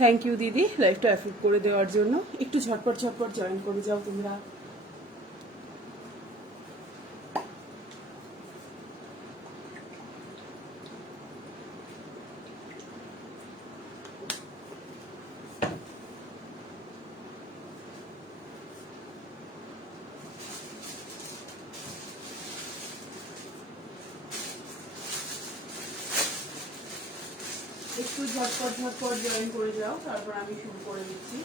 Thank you দিদি লাইভটা afford করে দেওয়ার জন্য। একটু ঝটপট ঝটপট জয়েন করে যাও তোমরা। একটু ঝটপট ঝটপট জয়েন করে যাও, তারপর আমি শুরু করে দিচ্ছি।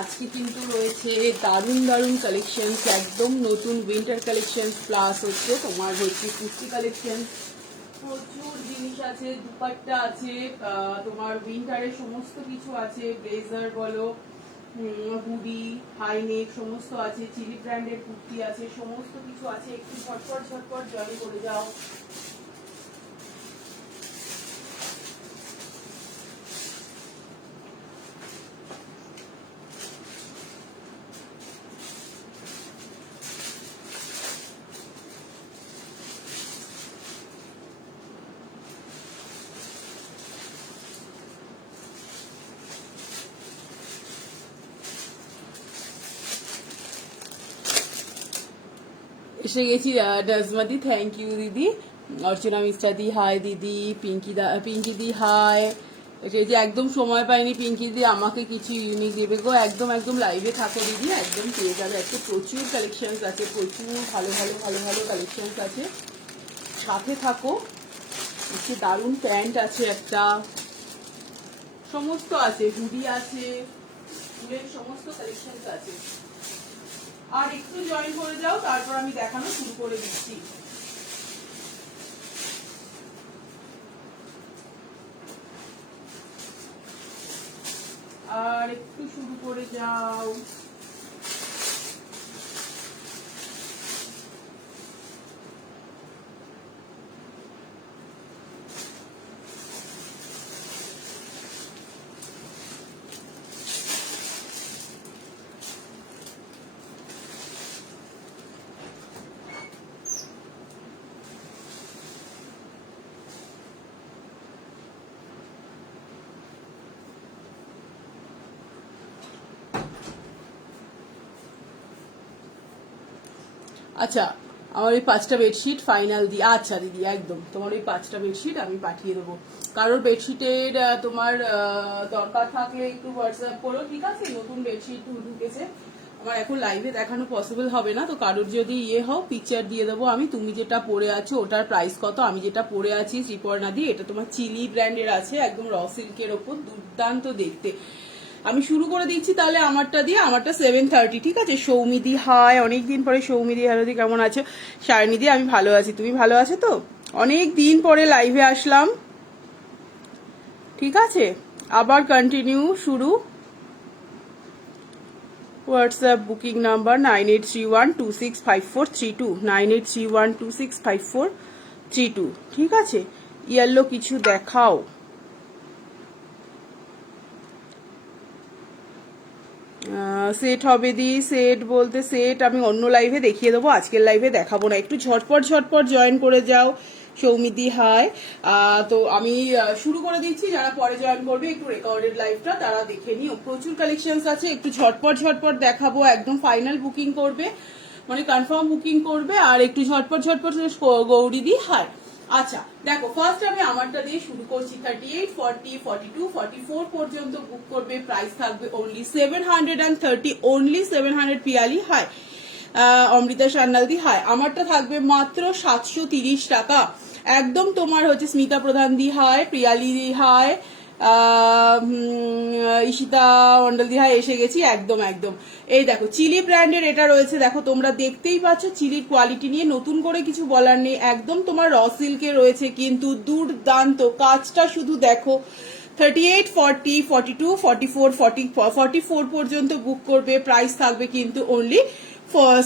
আজকে কিন্তু রয়েছে দারুণ দারুণ কালেকশন, একদম নতুন উইন্টার কালেকশন, প্লাস হচ্ছে তোমার হচ্ছে কুর্তি কালেকশন। প্রচুর জিনিস আছে, দুপাট্টা আছে, তোমার উইন্টারের সমস্ত কিছু আছে, ব্লেজার বলো, হুডি, হাই নেক সমস্ত আছে, চিলি ব্র্যান্ডের কুর্তি আছে, সমস্ত কিছু আছে। একটু ঝটপট ঝটপট জয়েন করে যাও। এসে গেছি ডাজমাদি, থ্যাংক ইউ দিদি। অর্চনা মিস্টার দি হাই দিদি, পিঙ্কি দি হাই। এটা যে একদম সময় পাইনি পিঙ্কি দি, আমাকে কিছু ইউনিক দেবে গো। একদম একদম লাইভে থাকো দিদি, একদম পেয়ে যাবে। একটা প্রচুর কালেকশনস আছে, প্রচুর ভালো ভালো ভালো ভালো কালেকশনস আছে, সাথে থাকো। হচ্ছে দারুণ প্যান্ট আছে একটা, সমস্ত আছে, হুডি আছে, ফুলের সমস্ত কালেকশনস আছে। আর একটু জয়েন করে যাও, তারপর আমি দেখানো শুরু করে দিচ্ছি। আর একটু শুরু করে যাও। আচ্ছা, আমার ওই 5টা বেডশিট ফাইনাল দিয়ে, আচ্ছা দিদি একদম তোমার ওই 5টা বেডশিট আমি পাঠিয়ে দেবো। কারোর বেডশিটের তোমার দরকার থাকলে একটু হোয়াটসঅ্যাপ করো, ঠিক আছে? নতুন বেডশিট ঢুকেছে, আমার এখন লাইভে দেখানো পসিবল হবে না, তো কারোর যদি হও পিকচার দিয়ে দেবো আমি। তুমি যেটা পরে আছো ওটার প্রাইস কত, আমি যেটা পরে আছি শ্রীপর্ণা দি, এটা তোমার চিলি ব্র্যান্ডের আছে, একদম র সিল্কের ওপর, দুর্দান্ত দেখতে। আমি শুরু করে দিচ্ছি তাহলে আমারটা দিয়ে, আমারটা 7:30, ঠিক আছে? সৌমিদি হাই, অনেকদিন পরে সৌমিদি, হ্যালোদি কেমন আছো? সায়নিদি আমি ভালো আছি, তুমি ভালো আছো তো? অনেক দিন পরে লাইভে আসলাম, ঠিক আছে? আবার কন্টিনিউ শুরু। হোয়াটসঅ্যাপ বুকিং নাম্বার 9831265432, 9831265432, ঠিক আছে? ইয়েলো কিছু দেখাও। সেট হবে দি, সেট বলতে সেট আমি অন্য লাইভে দেখিয়ে দেবো, আজকের লাইভে দেখাবো না। একটু ঝটপট ঝটপট জয়েন করে যাও। সৌমিদি হাই। তো আমি শুরু করে দিচ্ছি, যারা পরে জয়েন করবে একটু রেকর্ডেড লাইভটা তারা দেখে নিও। প্রচুর কালেকশনস আছে, একটু ঝটপট ঝটপট দেখাবো, একদম ফাইনাল বুকিং করবে, মানে কনফার্ম বুকিং করবে। আর একটু ঝটপট ঝটপট গৌরীদি হাই। আচ্ছা দেখো, ফার্স্ট আমি আমারটা দিয়ে শুরু করছি। 38, 40, 42, 44 পর্যন্ত বুক করবে, প্রাইস থাকবে only 730, only 700। Piyali hi, Amrita সান্যালদি হাই। আমারটা থাকবে মাত্র 730 টাকা, একদম তোমার হচ্ছে স্মিতা প্রধান দি হাই, প্রিয়ালি দি হাই, ঈশিতা মন্ডল দি হাই, এসে গেছি একদম একদম। এই দেখো চিলি ব্র্যান্ডের এটা রয়েছে, দেখো তোমরা দেখতেই পাচ্ছ, চিলির কোয়ালিটি নিয়ে নতুন করে কিছু বলার নেই, একদম তোমার র সিল্কে রয়েছে, কিন্তু দুর্দান্ত কাজটা শুধু দেখো। 38, 40, 42, 44, 44 পর্যন্ত বুক করবে, প্রাইস থাকবে কিন্তু অনলি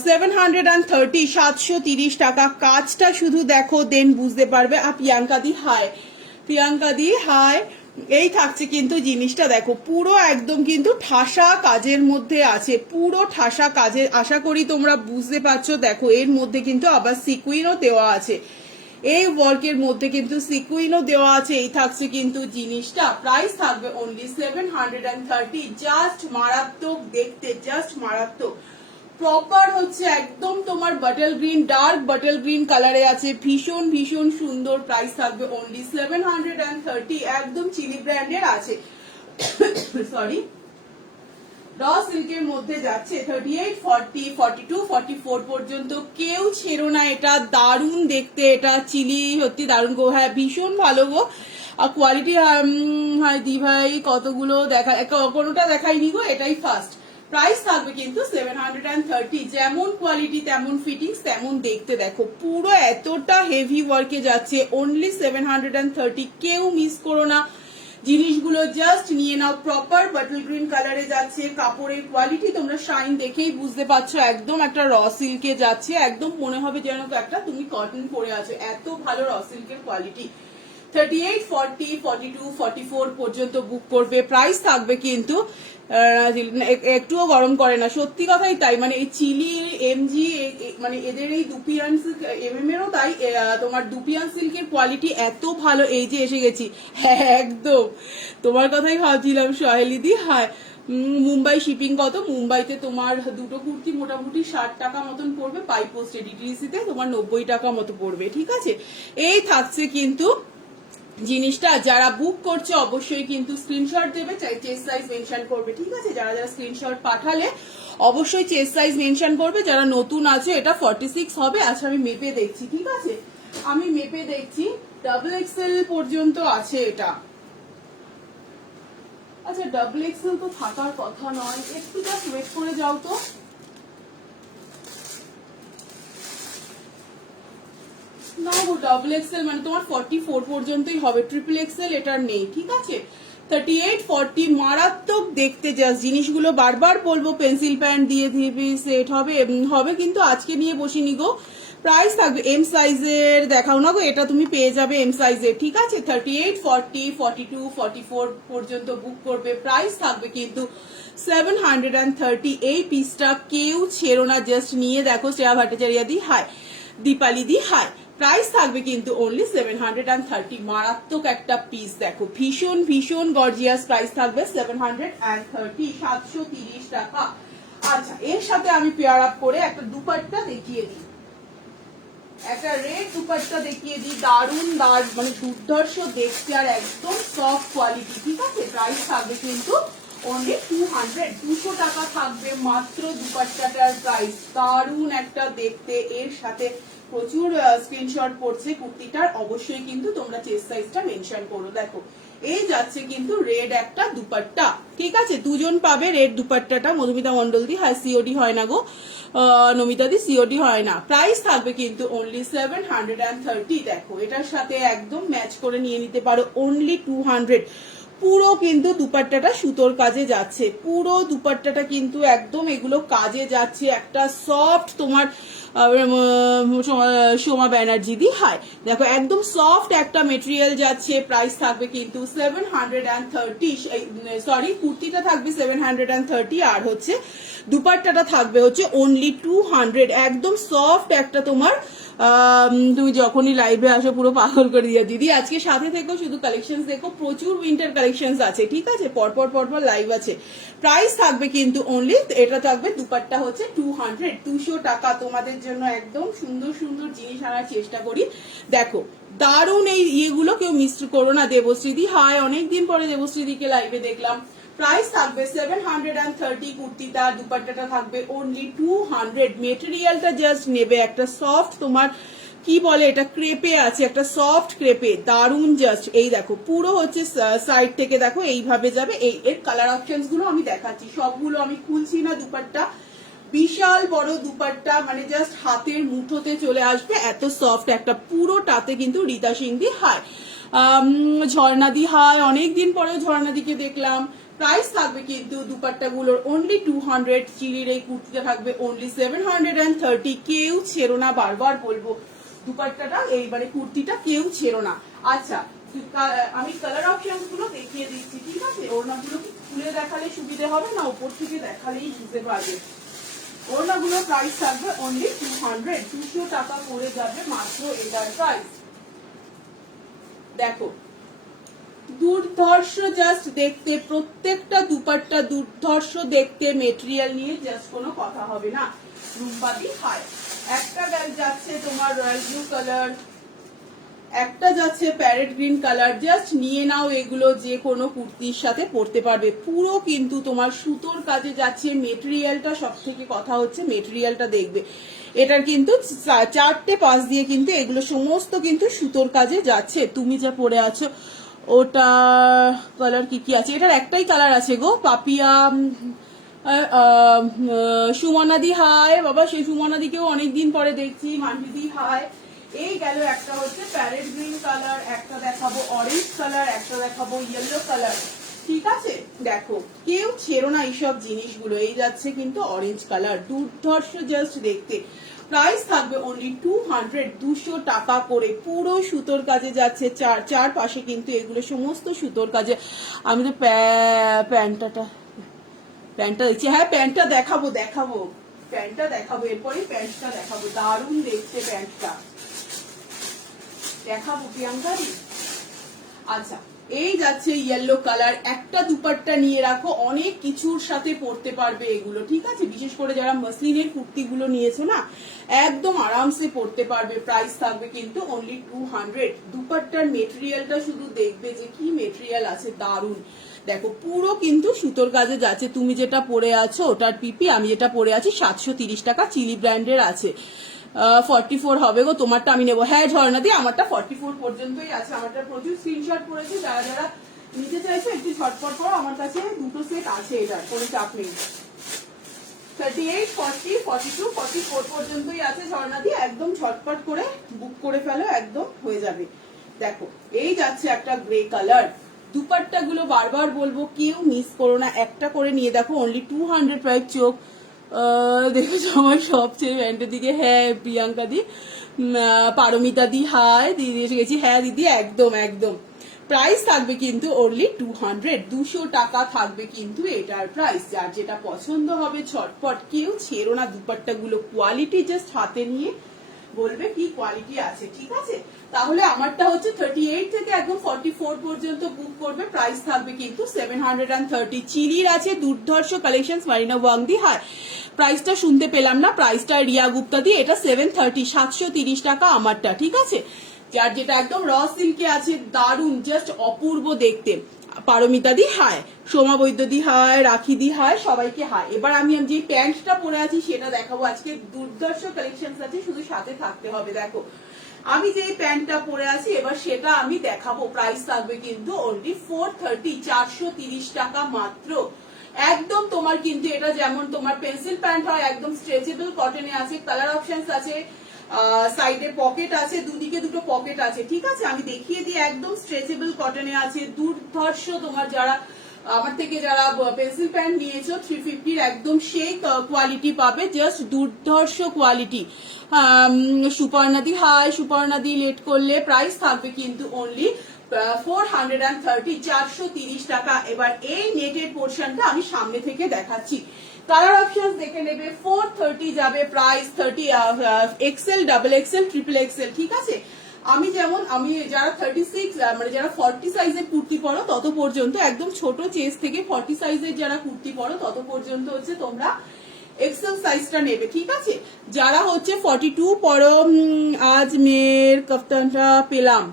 730, 730 টাকা। কাজটা শুধু দেখো, দেন বুঝতে পারবে। আর প্রিয়াঙ্কা দি হাই, প্রিয়াঙ্কা দি হাই। এই থাকছে কিন্তু জিনিসটা দেখো, পুরো একদম কিন্তু ঠাসা কাজের মধ্যে আছে, পুরো ঠাসা কাজের, আশা করি তোমরা বুঝতে পারছো। দেখো এর মধ্যে কিন্তু আবার সিকুইনও দেওয়া আছে, এই ওয়ার্কের মধ্যে কিন্তু সিকুইনও দেওয়া আছে। এই থাকছে কিন্তু জিনিসটা, প্রাইস থাকবে অনলি 730। জাস্ট মারাত্মক দেখতে, জাস্ট মারাত্মক। প্রপার হচ্ছে একদম তোমার bottle green, dark bottle green কালারে আছে, ভীষণ ভীষণ সুন্দর। প্রাইস থাকবে অনলি 730, একদম চিলি ব্র্যান্ডের আছে। সরি, র সিল্কের মধ্যে যাচ্ছে 38, 40, 42, 44 পর্যন্ত। কেউ ছেড়ো না, এটা দারুণ দেখতে, এটা চিলি সত্যি দারুণ গো। হ্যাঁ ভীষণ ভালো গো, আর কোয়ালিটি হয় দি ভাই কতগুলো দেখা, কোনোটা দেখাইনি গো, এটাই ফার্স্ট। প্রাইস থাকবে কিন্তু 730। যেমন কোয়ালিটি তেমন ফিটিংস তেমন দেখতে। দেখো পুরো এতটা হেভি ওয়ার্কে যাচ্ছে, অনলি 730। কেউ মিস করো না, জিনিসগুলো জাস্ট নিয়ে নাও। প্রপার বাটল গ্রিন কালারে যাচ্ছে, কাপড়ের কোয়ালিটি তোমরা শাইন দেখেই বুঝতে পারছো, একদম একটা র সিল্কে যাচ্ছে, একদম মনে হবে যেন একটা তুমি কটন পরে আছো, এত ভালো র সিল্কের কোয়ালিটি। 38, 40, 42, 44 পর্যন্ত বুক করবে। প্রাইস থাকবে কিন্তু একটুও গরম করে না, সত্যি কথাই তাই। মানে এই চিলি এমজি মানে এদের এই দুপিয়ান সিল্ক এমএম এরও তাই, তোমার দুপিয়ান সিল্কের কোয়ালিটি এত ভালো। এই যে এসে গেছি, হ্যাঁ একদম তোমার কথাই ভাবছিলাম সোহেলিদি। হ্যাঁ মুম্বাই শিপিং কত? মুম্বাইতে তোমার দুটো কুর্তি মোটামুটি 60 টাকা মতন পড়বে, পাই পোস্টে ডিটিসিতে তোমার 90 টাকা মতো পড়বে, ঠিক আছে। এই থাকছে কিন্তু জিনিসটা। যারা বুক করছে অবশ্যই কিন্তু স্ক্রিনশট দেবে, চেস্ট সাইজ মেনশন করবে, ঠিক আছে। যারা যারা স্ক্রিনশট পাঠালে অবশ্যই চেস্ট সাইজ মেনশন করবে। যারা নতুন আছে এটা 46 হবে। আচ্ছা আমি মেপে দেখছি, ঠিক আছে, আমি মেপে দেখছি। ডাবল এক্সেল পর্যন্ত আছে এটা। আচ্ছা ডাবল এক্সেল তো থাকার কথা নয়, একটু জাস্ট ওয়েট করে যাও তো। না গো ডাবল এক্সেল মানে তোমার 44 পর্যন্তই হবে, ট্রিপল এক্সেল এটার নেই, ঠিক আছে। 38, 40 মারাত্মক দেখতে। জাস্ট জিনিসগুলো বারবার বলবো, পেন্সিল প্যান্ট দিয়ে সেট হবে হবে, কিন্তু আজকে নিয়ে বসিনি গো। প্রাইস থাকবে এম সাইজের, দেখাও না গো, এটা তুমি পেয়ে যাবে এম সাইজের, ঠিক আছে। 38, 40, 42, 44 পর্যন্ত বুক করবে। প্রাইস থাকবে কিন্তু 730। এই পিসটা কেউ ছেড়ো না, জাস্ট নিয়ে দেখো। শ্রেয়া ভট্টাচার্য দি হাই, দীপালি দি হাই। প্রাইস থাকবে কিন্তু অনলি 730। মারাত্মক একটা পিস দেখো, ভীষণ ভীষণ গর্জিয়াস। প্রাইস থাকবে 730, 730 টাকা। আচ্ছা এর সাথে আমি পেয়ার আপ করে একটা দুপাট্টা দেখিয়ে দিই, একটা রেড দুপাট্টা দেখিয়ে দিই। দারুন মানে দুর্ধর্ষ দেখতে আর একদম সফট কোয়ালিটি, ঠিক আছে। প্রাইস থাকবে কিন্তু অনলি 200 টাকা থাকবে মাত্র দুপাট্টাটার প্রাইস। দারুন একটা দেখতে, এর সাথে প্রচুর স্ক্রিনশট পড়ছে কুর্তিটার। অবশ্যই কিন্তু তোমরা চেস্ট সাইজটা মেনশন করো। দেখো এই যাচ্ছে কিন্তু রেড একটা দুপাট্টা, ঠিক আছে। দুজন পাবে রেড দুপাট্টাটা। মধুমিতা মন্ডল দি হাই, সিওডি হয় না গো নমিতা দি, সিওডি হয় না। প্রাইস থাকবে কিন্তু অনলি 730। দেখো এটার সাথে একদম ম্যাচ করে নিয়ে নিতে পারো, অনলি 200। পুরো কিন্তু দুপাট্টাটা সুতোর কাজে যাচ্ছে, পুরো দুপাট্টাটা কিন্তু একদম এগুলো কাজে যাচ্ছে। একটা সফট তোমার সোমা ব্যানার্জি দি হাই, দেখো একদম সফট একটা মেটেরিয়াল যাচ্ছে। প্রাইস থাকবে কিন্তু 730। সরি কুর্তিটা থাকবে 730, আর হচ্ছে দুপাট্টাটা থাকবে হচ্ছে অনলি 200। একদম সফট একটা তোমার তুমি যখনই লাইভে আসো পুরো পাগল করে দিয়ে দিদি। আজকে সাথে থেকো, শুধু কালেকশন দেখো, প্রচুর উইন্টার কালেকশন আছে, ঠিক আছে। পরপর পরপর লাইভ আছে। প্রাইস থাকবে কিন্তু অনলি, এটা থাকবে দুপাট্টা হচ্ছে 200 টাকা। তোমাদের জন্য একদম সুন্দর সুন্দর জিনিস আনার চেষ্টা করি। দেখো দারুণ এই ইয়েগুলো কেউ মিস করো না। দেবশ্রীদি হাই, অনেকদিন পরে দেবশ্রীদিকে লাইভে দেখলাম। প্রাইস থাকবে 730। কুর্তিটা দুপাট্টাটা থাকবে অনলি 200। মেটেরিয়ালটা জাস্ট নেবে, একটা সফট তোমার কি বলে এটা, ক্রেপে আছে, একটা সফট ক্রেপে, দারুন জাস্ট। এই দেখো পুরো হচ্ছে সাইড থেকে দেখো এইভাবে যাবে। এই এর কালার অপশনস গুলো আমি দেখাচ্ছি, সবগুলো আমি খুলছি না। দুপাট্টা বিশাল বড় দুপাট্টা, মানে জাস্ট হাতের মুঠোতে চলে আসবে, এত সফট একটা। পুরোটাতে কিন্তু রীতা সিং দি হাই, ঝর্ণা দি হাই, অনেকদিন পরেও ঝর্ণা দিকে দেখলাম। প্রাইস থাকবে কিন্তু দুপাট্টাগুলোর অনলি 200। চিলির এই কুর্তিটা থাকবে অনলি 730। কেউ ছেড়ো না, বারবার বলবো দুপাট্টাটা এই মানে কুর্তিটা কেউ ছেড়ো না। আচ্ছা আমি কালার অপশন গুলো দেখিয়ে দিচ্ছি, ঠিক আছে। ওড়নাগুলো কি খুলে দেখালে সুবিধে হবে না উপর থেকে দেখালেই বুঝতে পারবে। ওড়নাগুলোর প্রাইস থাকবে অনলি 200 টাকা করে যাবে মাত্র এটার প্রাইস। দেখো দুর্ধর্ষ জাস্ট দেখতে, প্রত্যেকটা দুপাট্টা দুর্ধর্ষ দেখতে, মেটেরিয়াল নিয়ে জাস্ট কোনো কথা হবে না। রুম্পাদি হাই, একটা যাচ্ছে তোমার রয়্যাল ব্লু কালার, একটা যাচ্ছে প্যারেট গ্রিন কালার, জাস্ট নিয়ে নাও, এগুলো যে কোনো কুর্তির সাথে পরতে পারবে। পুরো কিন্তু তোমার সুতোর কাজে যাচ্ছে, মেটেরিয়ালটা সব থেকে কথা হচ্ছে মেটেরিয়ালটা দেখবে। এটার কিন্তু 4টে পাশ দিয়ে কিন্তু এগুলো সমস্ত কিন্তু সুতোর কাজে যাচ্ছে। তুমি যা পরে আছো ওটা কালার কি কি আছে, এটার একটাই কালার আছে গো, পাপিয়া। সুমনাদি হাই বাবা, সেই সুমনাদিকেও অনেকদিন পরে দেখছি। মানবিদি হাই। এই গেল একটা হচ্ছে প্যারেট গ্রিন কালার, একটা দেখাবো অরেঞ্জ কালার, একটা দেখাবো ইয়েলো কালার। ঠিক আছে, দেখো কেউ ছেড়ো না এইসব জিনিসগুলো। এই যাচ্ছে কিন্তু অরেঞ্জ কালার, দুর্ধর্ষ জাস্ট দেখতে। প্রাইস থাকবে অনলি 200, 200 টাকা করে। পুরো সুতোর কাজে যাচ্ছে, চার পাশে কিন্তু এগুলো সমস্ত সুতোর কাজে। আমি তো প্যান্টটা দেখছি, হ্যাঁ প্যান্টটা দেখাবো, প্যান্টটা দেখাবো, এরপরে প্যান্টটা দেখাবো। দারুণ দেখতে প্যান্টটা দেখাবো প্রিয়াঙ্কারি। আচ্ছা, এই যাচ্ছে ইয়েলো কালার, একটা দুপাট্টা নিয়ে রাখো, অনেক কিছুর সাথে পরতে পারবে এগুলো। ঠিক আছে, বিশেষ করে যারা মসলিনের কুর্তিগুলো নিয়েছো না, একদম আরামসে পরতে পারবে। প্রাইস থাকবে কিন্তু অনলি 200। দুপাট্টার মেটেরিয়ালটা শুধু দেখবে যে কি মেটেরিয়াল আছে, দারুণ। দেখো পুরো কিন্তু সুতোর কাজে যাচ্ছে। তুমি যেটা পরে আছো ওটার পিপি, আমি যেটা পরে আছি 730 টাকা, চিলি ব্র্যান্ডের আছে। 44 হবে গো, তোমারটা আমি নেবো। হ্যাঁ ঝর্ণাদি, আমারটা 44 পর্যন্তই আছে। আমারটা প্রচুর স্ক্রিনশট করেছি, যারা যারা নিতে চাইছো একটু ঝটপট করো, আমার কাছে দুটো সেট আছে, এটার কোনো চাপ নেই। 38, 40, 42, 44 পর্যন্তই আছে ঝর্ণাদি, একদম ঝটপট করে বুক করে ফেলো, একদম হয়ে যাবে। দেখো এই যাচ্ছে একটা গ্রে কালার, দুপাট্টা গুলো বারবার বলবো কেউ মিস করো না, একটা করে নিয়ে দেখো, অনলি 200 প্রাইস। চোখ দেখেছো আমার সবচেয়ে প্যান্টের দিকে। হ্যাঁ প্রিয়াঙ্কা দি, পারমিতা দি হাই, দিদি এসে গেছি। হ্যাঁ দিদি, একদম একদম। প্রাইস থাকবে কিন্তু অনলি 200, 200 টাকা থাকবে কিন্তু এটার প্রাইস। যার যেটা পছন্দ হবে ঝটপট, কেউ ছেড়ো না দুপাট্টা গুলো, কোয়ালিটি জাস্ট হাতে নিয়ে বলবে কি কোয়ালিটি আছে। ঠিক আছে, তাহলে আমারটা হচ্ছে 38 থেকে একদম 44 পর্যন্ত বুক করবে। প্রাইস থাকবে কিন্তু 730। চিলির আছে দুর্ধর্ষ কালেকশন, মারিনা ওয়াংদি হাই। প্রাইসটা শুনতে পেলাম না, প্রাইসটা রিয়া গুপ্তা দিয়ে, এটা 730, 730 টাকা আমারটা। ঠিক আছে, যার যেটা একদম র সিল্কে আছে, দারুন জাস্ট অপূর্ব দেখতে। পারমিতা দি হাই, সোমা বৈদ্য দি হাই, রাখি দি হাই, সবাইকে হাই। এবার আমি যে প্যান্টটা পরে আছি সেটা দেখাবো। আজকে দুর্ধর্ষ কালেকশন আছে, শুধু সাথে থাকতে হবে। দেখো আমি যে প্যান্টটা পরে আছি এবার সেটা আমি দেখাবো। প্রাইস থাকবে কিন্তু অনলি 430, 430 টাকা মাত্র। একদম তোমার কিন্তু এটা যেমন তোমার পেন্সিল প্যান্ট হয়, একদম স্ট্রেচেবল কটনে আছে, কালার অপশনস আছে, সাইডে পকেট আছে, দুদিকে দুটো পকেট আছে। ঠিক আছে, আমি দেখিয়ে দিই, একদম স্ট্রেচেবল কটনে আছে, দুর্ধর্ষ। তোমার যারা আমার থেকে যারা পেন্সিল প্যান্ট নিয়েছো 350 একদম সেই কোয়ালিটি পাবে, জাস্ট দুর্ধর্ষ কোয়ালিটি। সুপর্ণাদি হাই, সুপর্ণাদি লেট করলে। প্রাইস থাকবে কিন্তু অনলি 430, 430 টাকা। এবার এই নেটের পোর্শনটা আমি সামনে থেকে দেখাচ্ছি, কালার অপশন দেখে নেবে। 430 যাবে price, 30 XL, double XL, triple XL. ঠিক আছে, আমি যারা 36 মানে যারা 40 সাইজের কুর্তি পরো তত পর্যন্ত, একদম ছোট চেস্ট থেকে 40 সাইজের যারা কুর্তি পরো তত পর্যন্ত হচ্ছে তোমরা এক্সেল সাইজটা নেবে। ঠিক আছে, যারা হচ্ছে 42 পরো, আজ মেয়ের কাফতানটা পেলাম,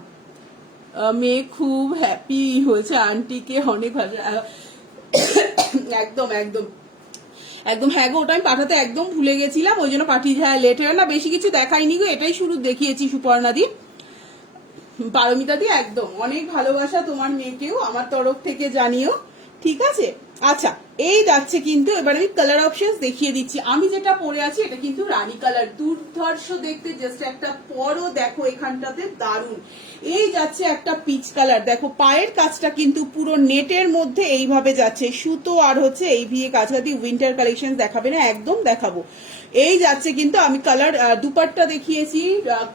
মেয়ে খুব হ্যাপি হয়েছে, আন্টিকে অনেক ভালো। একদম একদম একদম, হ্যাঁ গো, ওটা আমি পাঠাতে একদম ভুলে গেছিলাম, ওই জন্য পাঠিয়ে। হ্যাঁ লেট হয়ে না, বেশি কিছু দেখাইনি গো, এটাই শুরু দেখিয়েছি। সুপর্ণাদি, পারমিতাদি, একদম অনেক ভালোবাসা তোমার মেয়েকেও আমার তরফ থেকে জানিও। ঠিক আছে, আচ্ছা এই যাচ্ছে কিন্তু, এবার আমি কালার অপশন দেখিয়ে দিচ্ছি। আমি যেটা পরে আছি এটা কিন্তু রানী কালার, দুর্ধর্ষ দেখতে, জাস্ট একটা পরো দেখো এখানটাতে, দারুন। এই যাচ্ছে একটা পিচ কালার, দেখো পায়ের কাজটা কিন্তু পুরো নেটের মধ্যে এইভাবে যাচ্ছে, সুতো আর হচ্ছে এই ভিয়ে কাজটা দিয়ে। উইন্টার কালেকশন দেখাবে না, একদম দেখাবো। এই যাচ্ছে কিন্তু আমি কালার দুপাট্টা দেখিয়েছি,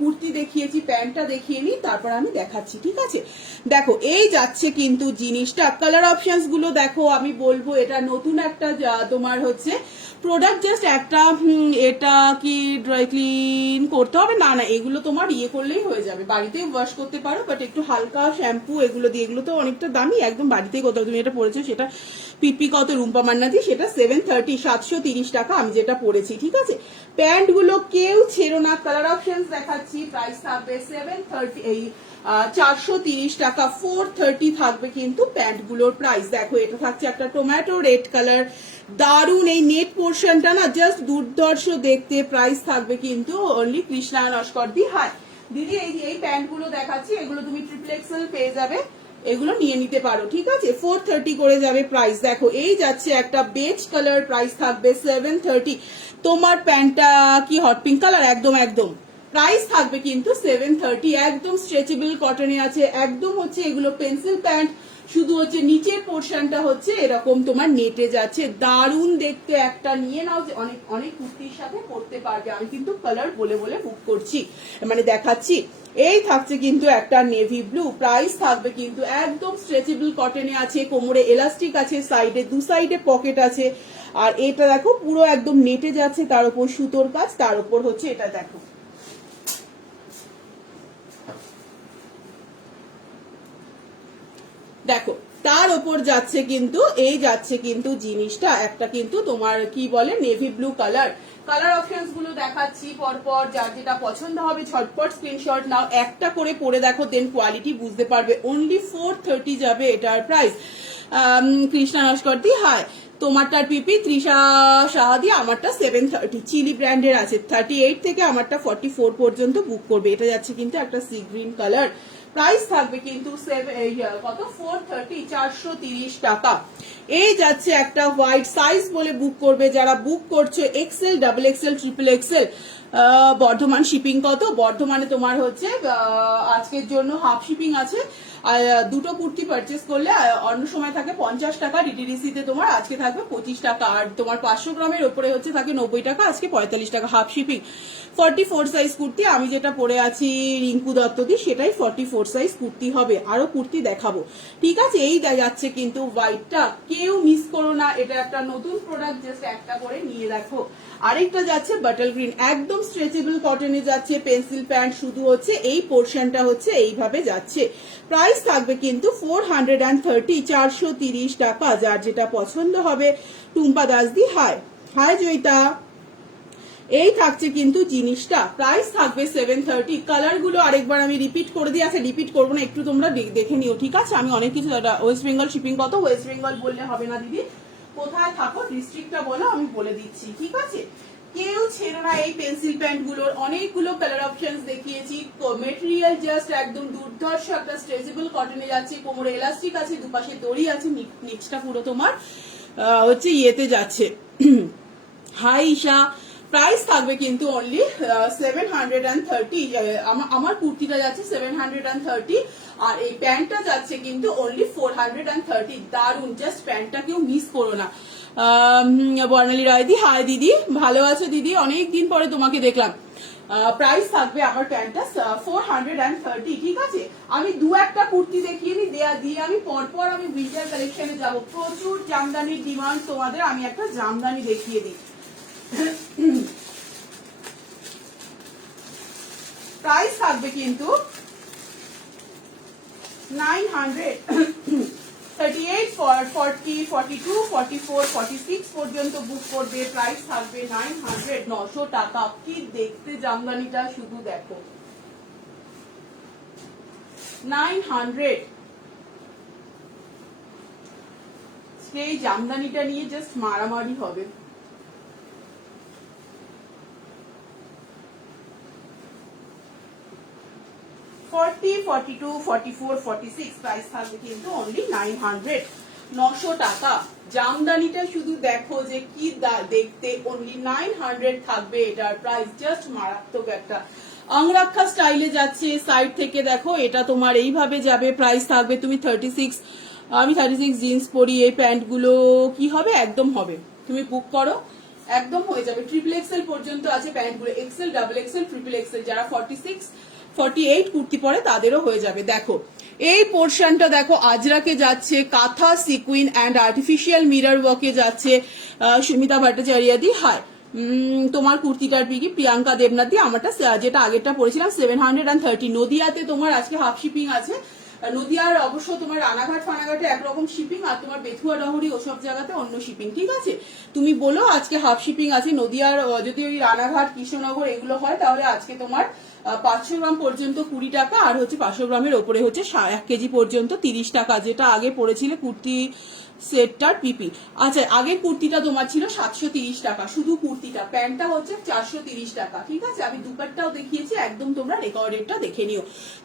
কুর্তি দেখিয়েছি, প্যান্টটা দেখিয়ে নি, তারপর আমি দেখাচ্ছি, ঠিক আছে। দেখো এই যাচ্ছে কিন্তু জিনিসটা, কালার অপশনস গুলো দেখো, আমি বলবো এটা নতুন একটা তোমার হচ্ছে প্রোডাক্ট, জাস্ট একটা এটা কি ড্রাই ক্লিন করতে হবে না, না এগুলো তোমার ইয়ে করলেই হয়ে যাবে, বাড়িতেই ওয়াশ করতে পারো, বাট একটু হালকা শ্যাম্পু এগুলো দিয়ে, এগুলো তো অনেকটা দামি, একদম বাড়িতেই করতে হবে। তুমি এটা পড়েছো সেটা পিপি কত রুম্পা মান্না দিয়ে, সেটা 730 730 টাকা আমি যেটা পড়েছি, ঠিক আছে। প্যান্ট গুলো কেউ ছেড়ো না, কালার অপশনস দেখাচ্ছি, প্রাইস থাকবে 730 এই 430 টাকা, 430 থাকবে কিন্তু প্যান্ট গুলোর প্রাইস। দেখো এটা থাকছে একটা টমেটো রেড কালার, দারুন, এই নেট পোর্শনটা না জাস্ট দুর্ধর্ষ দেখতে, প্রাইস থাকবে কিন্তু অনলি কৃষ্ণা নস্কর দি। হাই দিদি, এই প্যান্ট গুলো দেখাচ্ছি, এগুলো তুমি ট্রিপল এক্সেল পেয়ে যাবে, এগুলো নিয়ে নিতে পারো, ঠিক আছে। 430 করে যাবে প্রাইস। দেখো এই যাচ্ছে একটা বেজ কালার, প্রাইস থাকবে 730। তোমার প্যান্টটা কি হট পিঙ্ক কালার? একদম একদম, প্রাইস থাকবে কিন্তু 730, একদম স্ট্রেচেবল কটনে আছে, একদম হচ্ছে এগুলো পেন্সিল প্যান্ট, শুধু হচ্ছে নিচের পোর্শনটা হচ্ছে এরকম তোমার নেটে যাচ্ছে, দারুন দেখতে, একটা নিয়ে নাও, যে অনেক অনেক কুর্তির সাথে পরতে পারবে। আমি কিন্তু কালার বলে বলে বুক করছি, মানে দেখাচ্ছি। এই থাকছে কিন্তু একটা নেভি ব্লু, প্রাইস থাকবে কিন্তু একদম স্ট্রেচেবল কটনে আছে, কোমরে এলাস্টিক আছে, সাইডে দু সাইডে পকেট আছে, আর এটা দেখো পুরো একদম নেটে যাচ্ছে, তার উপর সুতোর কাজ, তার উপর হচ্ছে এটা দেখো দেখো তার উপর যাচ্ছে কিন্তু এই যাচ্ছে কিন্তু জিনিসটা একটা কিন্তু তোমার কি বলে navy blue colour. Colour options গুলো দেখাচ্ছি পরপর, যার যেটা পছন্দ হবে ঝটপট স্ক্রিনশট নাও, একটা করে পরে দেখো, দেন কোয়ালিটি বুঝতে পারবে। অনলি 430 যাবে এটার প্রাইস। কৃষ্ণা নস্কর দি হাই, তোমারটার পিপি তৃষা সাহাদি, আমারটা 730, চিলি ব্র্যান্ডের আছে, 38 থেকে আমারটা 44 পর্যন্ত বুক করবে। এটা যাচ্ছে কিন্তু একটা সি গ্রিন কালার, প্রাইস থাকবে কিন্তু কত 430, 430 টাকা। এই যাচ্ছে একটা হোয়াইট, সাইজ বলে বুক করবে, যারা বুক করছো XL, double XL, triple XL, Bardhaman shipping কত, বর্ধমানে তোমার হচ্ছে আজকের জন্য হাফ শিপিং আছে, আর দুটো কুর্তি পারচেস করলে অন্য সময় থাকে 50 টাকা, ডিটিডিসি তে তোমার আজকে থাকবে 25 টাকা, আর তোমার 500 গ্রামের ওপরে হচ্ছে থাকে 90 টাকা, আজকে 45 টাকা হাফ শিপিং। 44 সাইজ কুর্তি আমি যেটা পরে আছি রিঙ্কু দত্ত দি, সেটাই 44 সাইজ কুর্তি হবে, আরো কুর্তি দেখাবো, ঠিক আছে। এই যাচ্ছে কিন্তু হোয়াইটটা, কেউ মিস করো না, এটা একটা নতুন প্রোডাক্ট, জাস্ট একটা করে নিয়ে দেখো। আরেকটা যাচ্ছে বাটল গ্রিন, একদম স্ট্রেচেবল কটনে যাচ্ছে, পেন্সিল প্যান্ট, শুধু হচ্ছে এই পোর্শনটা হচ্ছে এইভাবে যাচ্ছে, প্রাইস থাকবে কিন্তু 430, 430 টাকা, যার যেটা পছন্দ হবে। টুম্পা দাস দি হাই, হাই জয়িতা। এই থাকছে কিন্তু জিনিসটা, প্রাইস থাকবে 730। কালার গুলো আরেকবার আমি রিপিট করে দিই, আছে রিপিট করবো না, একটু তোমরা দেখে নিও, ঠিক আছে। আমি অনেক কিছু, ওয়েস্ট বেঙ্গল শিপিং কত, ওয়েস্ট বেঙ্গল বললে হবে না দিদি, কোথায় থাকো ডিস্ট্রিক্টটা বলো, আমি বলে দিচ্ছি, ঠিক আছে। কেউ ছেড়ো না এই পেন্সিল প্যান্ট গুলোর, অনেকগুলো কালার অপশনস দেখিয়েছি, মেটেরিয়াল জাস্ট একদম দুর্ধর্ষ একটা স্ট্রেচেবল কটনে যাচ্ছে, কোমরে এলাস্টিক আছে, দুপাশে দড়ি আছে, নিচটা পুরো তোমার হচ্ছে ইয়েতে যাচ্ছে। হাই ঈশা, প্রাইস থাকবে কিন্তু অনলি 730, আমার কুর্তিটা যাচ্ছে 730, আর এই প্যান্টটা যাচ্ছে কিন্তু অনলি 430, দারুন, জাস্ট প্যান্টটা কেউ মিস করো না। বর্ণালী রায় দি হাই দিদি, ভালো আছো দিদি, অনেকদিন পরে তোমাকে দেখলাম। প্রাইস থাকবে আমার প্যান্টটা 430, ঠিক আছে। আমি দু একটা কুর্তি দেখিয়ে নি, দিয়ে আমি পরপর আমি উইন্টার কালেকশনে যাব, প্রচুর জামদানির ডিমান্ড তোমাদের, আমি একটা জামদানি দেখিয়ে দিই। প্রাইস থাকবে কিন্তু 900, 38, 40, 42, 44, 46 পর্যন্ত বুক করবে, প্রাইস থাকবে 900, 900 টাকা। কি দেখতে জামদানিটা শুধু দেখো, 900। সেই জামদানিটা নিয়ে জাস্ট মারামারি হবে। ফর্টি, 42, 44, 46 প্রাইস থাকবে কিন্তু অনলি 900, 900 টাকা। জামদানিটা শুধু দেখো যে কি দেখতে, অনলি 900 থাকবে এটার প্রাইস, জাস্ট মারাত্মক একটা অঙ্গরাক্ষা স্টাইলে যাচ্ছে, সাইড থেকে দেখো এটা তোমার এইভাবে যাবে, প্রাইস থাকবে তুমি 36, আমি 36 জিন্স পরি, এই প্যান্ট গুলো কি হবে, একদম হবে, তুমি বুক করো, একদম হয়ে যাবে। ট্রিপল এক্সেল পর্যন্ত আছে প্যান্টগুলো, XL, double XL, triple XL, যারা 46 48 কুর্তি পরে তাদেরও হয়ে যাবে। দেখো এই পোর্শনটা দেখো, আজরাকে যাচ্ছে, কাঁথা সিকুইন অ্যান্ড আর্টিফিশিয়াল মিরর ওয়ার্কে যাচ্ছে সুমিতা ভট্টাচার্য দি। হাই তোমার কুর্তিটার পিকি প্রিয়াঙ্কা দেবনাথ দি। আমারটা যেটা আগেরটা পড়েছিলাম 730। নদিয়াতে তোমার আজকে হাফ শিপিং আছে। নদিয়ার অবশ্য তোমার রানাঘাট ফানাঘাটে একরকম শিপিং, আর তোমার বেথুয়া ডহরি ওসব জায়গাতে অন্য শিপিং, ঠিক আছে। তুমি বলো আজকে হাফ শিপিং আছে। নদিয়ার যদি ওই রানাঘাট কৃষ্ণনগর এগুলো হয় তাহলে আজকে তোমার 500 গ্রাম পর্যন্ত 20 টাকা, আর হচ্ছে 500 গ্রামের ওপরে হচ্ছে 1 কেজি পর্যন্ত 30 টাকা, যেটা আগে পড়েছিল কুর্তি সেটটার পিপি। আচ্ছা আগের কুর্তিটা তোমার ছিল 730 টাকা শুধু কুর্তিটা, প্যান্টটা হচ্ছে 430 টাকা, ঠিক আছে। আমি দুপাট্টাও দেখিয়েছি, একদম তোমরা রেকর্ডেডটা দেখে নিও।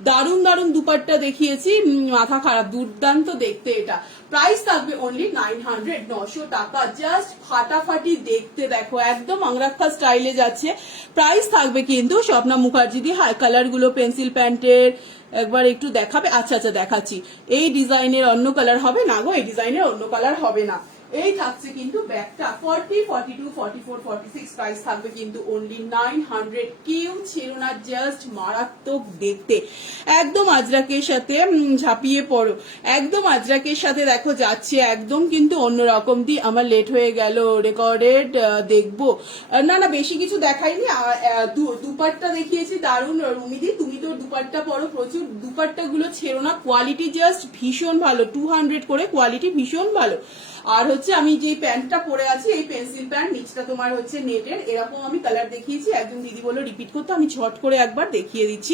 দারুণ দারুণ দুপাট্টা দেখিয়েছি, মাথা খারাপ, দুর্দান্ত দেখতে। এটা প্রাইস থাকবে অনলি 900, 900 টাকা, জাস্ট ফাটাফাটি দেখতে। দেখো একদম আংরাক্ষা স্টাইলে যাচ্ছে। প্রাইস থাকবে কিন্তু স্বপ্না মুখার্জি দি। হাই কালার গুলো পেন্সিল প্যান্টের একবার একটু দেখাবে। আচ্ছা আচ্ছা দেখাচ্ছি। এই ডিজাইনের অন্য কালার হবে না গো, এই ডিজাইনের অন্য কালার হবে না। এই থাকছে কিন্তু ব্যাগটা 40 42 44 46, প্রাইস থাকবে কিন্তু অনলি 900। কেউ ছিল না, জাস্ট মারাত্মক দেখতে। একদম আজরাকের সাথে ঝাঁপিয়ে পড়ো, একদম আজরাকের সাথে দেখো যাচ্ছে, একদম কিন্তু অন্যরকম। দি আমার লেট হয়ে গেল, রেকর্ডেড দেখবো না। না বেশি কিছু দেখাইনি, দুপাট্টা দেখিয়েছি দারুণ। রুমিদি তুমি তো দুপাট্টা পরো প্রচুর, দুপাট্টা গুলো ছেড়ো না, কোয়ালিটি জাস্ট ভীষণ ভালো, 200 করে কোয়ালিটি ভীষণ ভালো। আর হচ্ছে আমি যে প্যান্টটা পরে আছি এই পেন্সিল প্যান্ট, নিচটা তোমার হচ্ছে নেটের, এরকম আমি কালার দেখিয়েছি। একজন দিদি বললো রিপিট করতে, আমি ঝট করে একবার দেখিয়ে দিচ্ছি।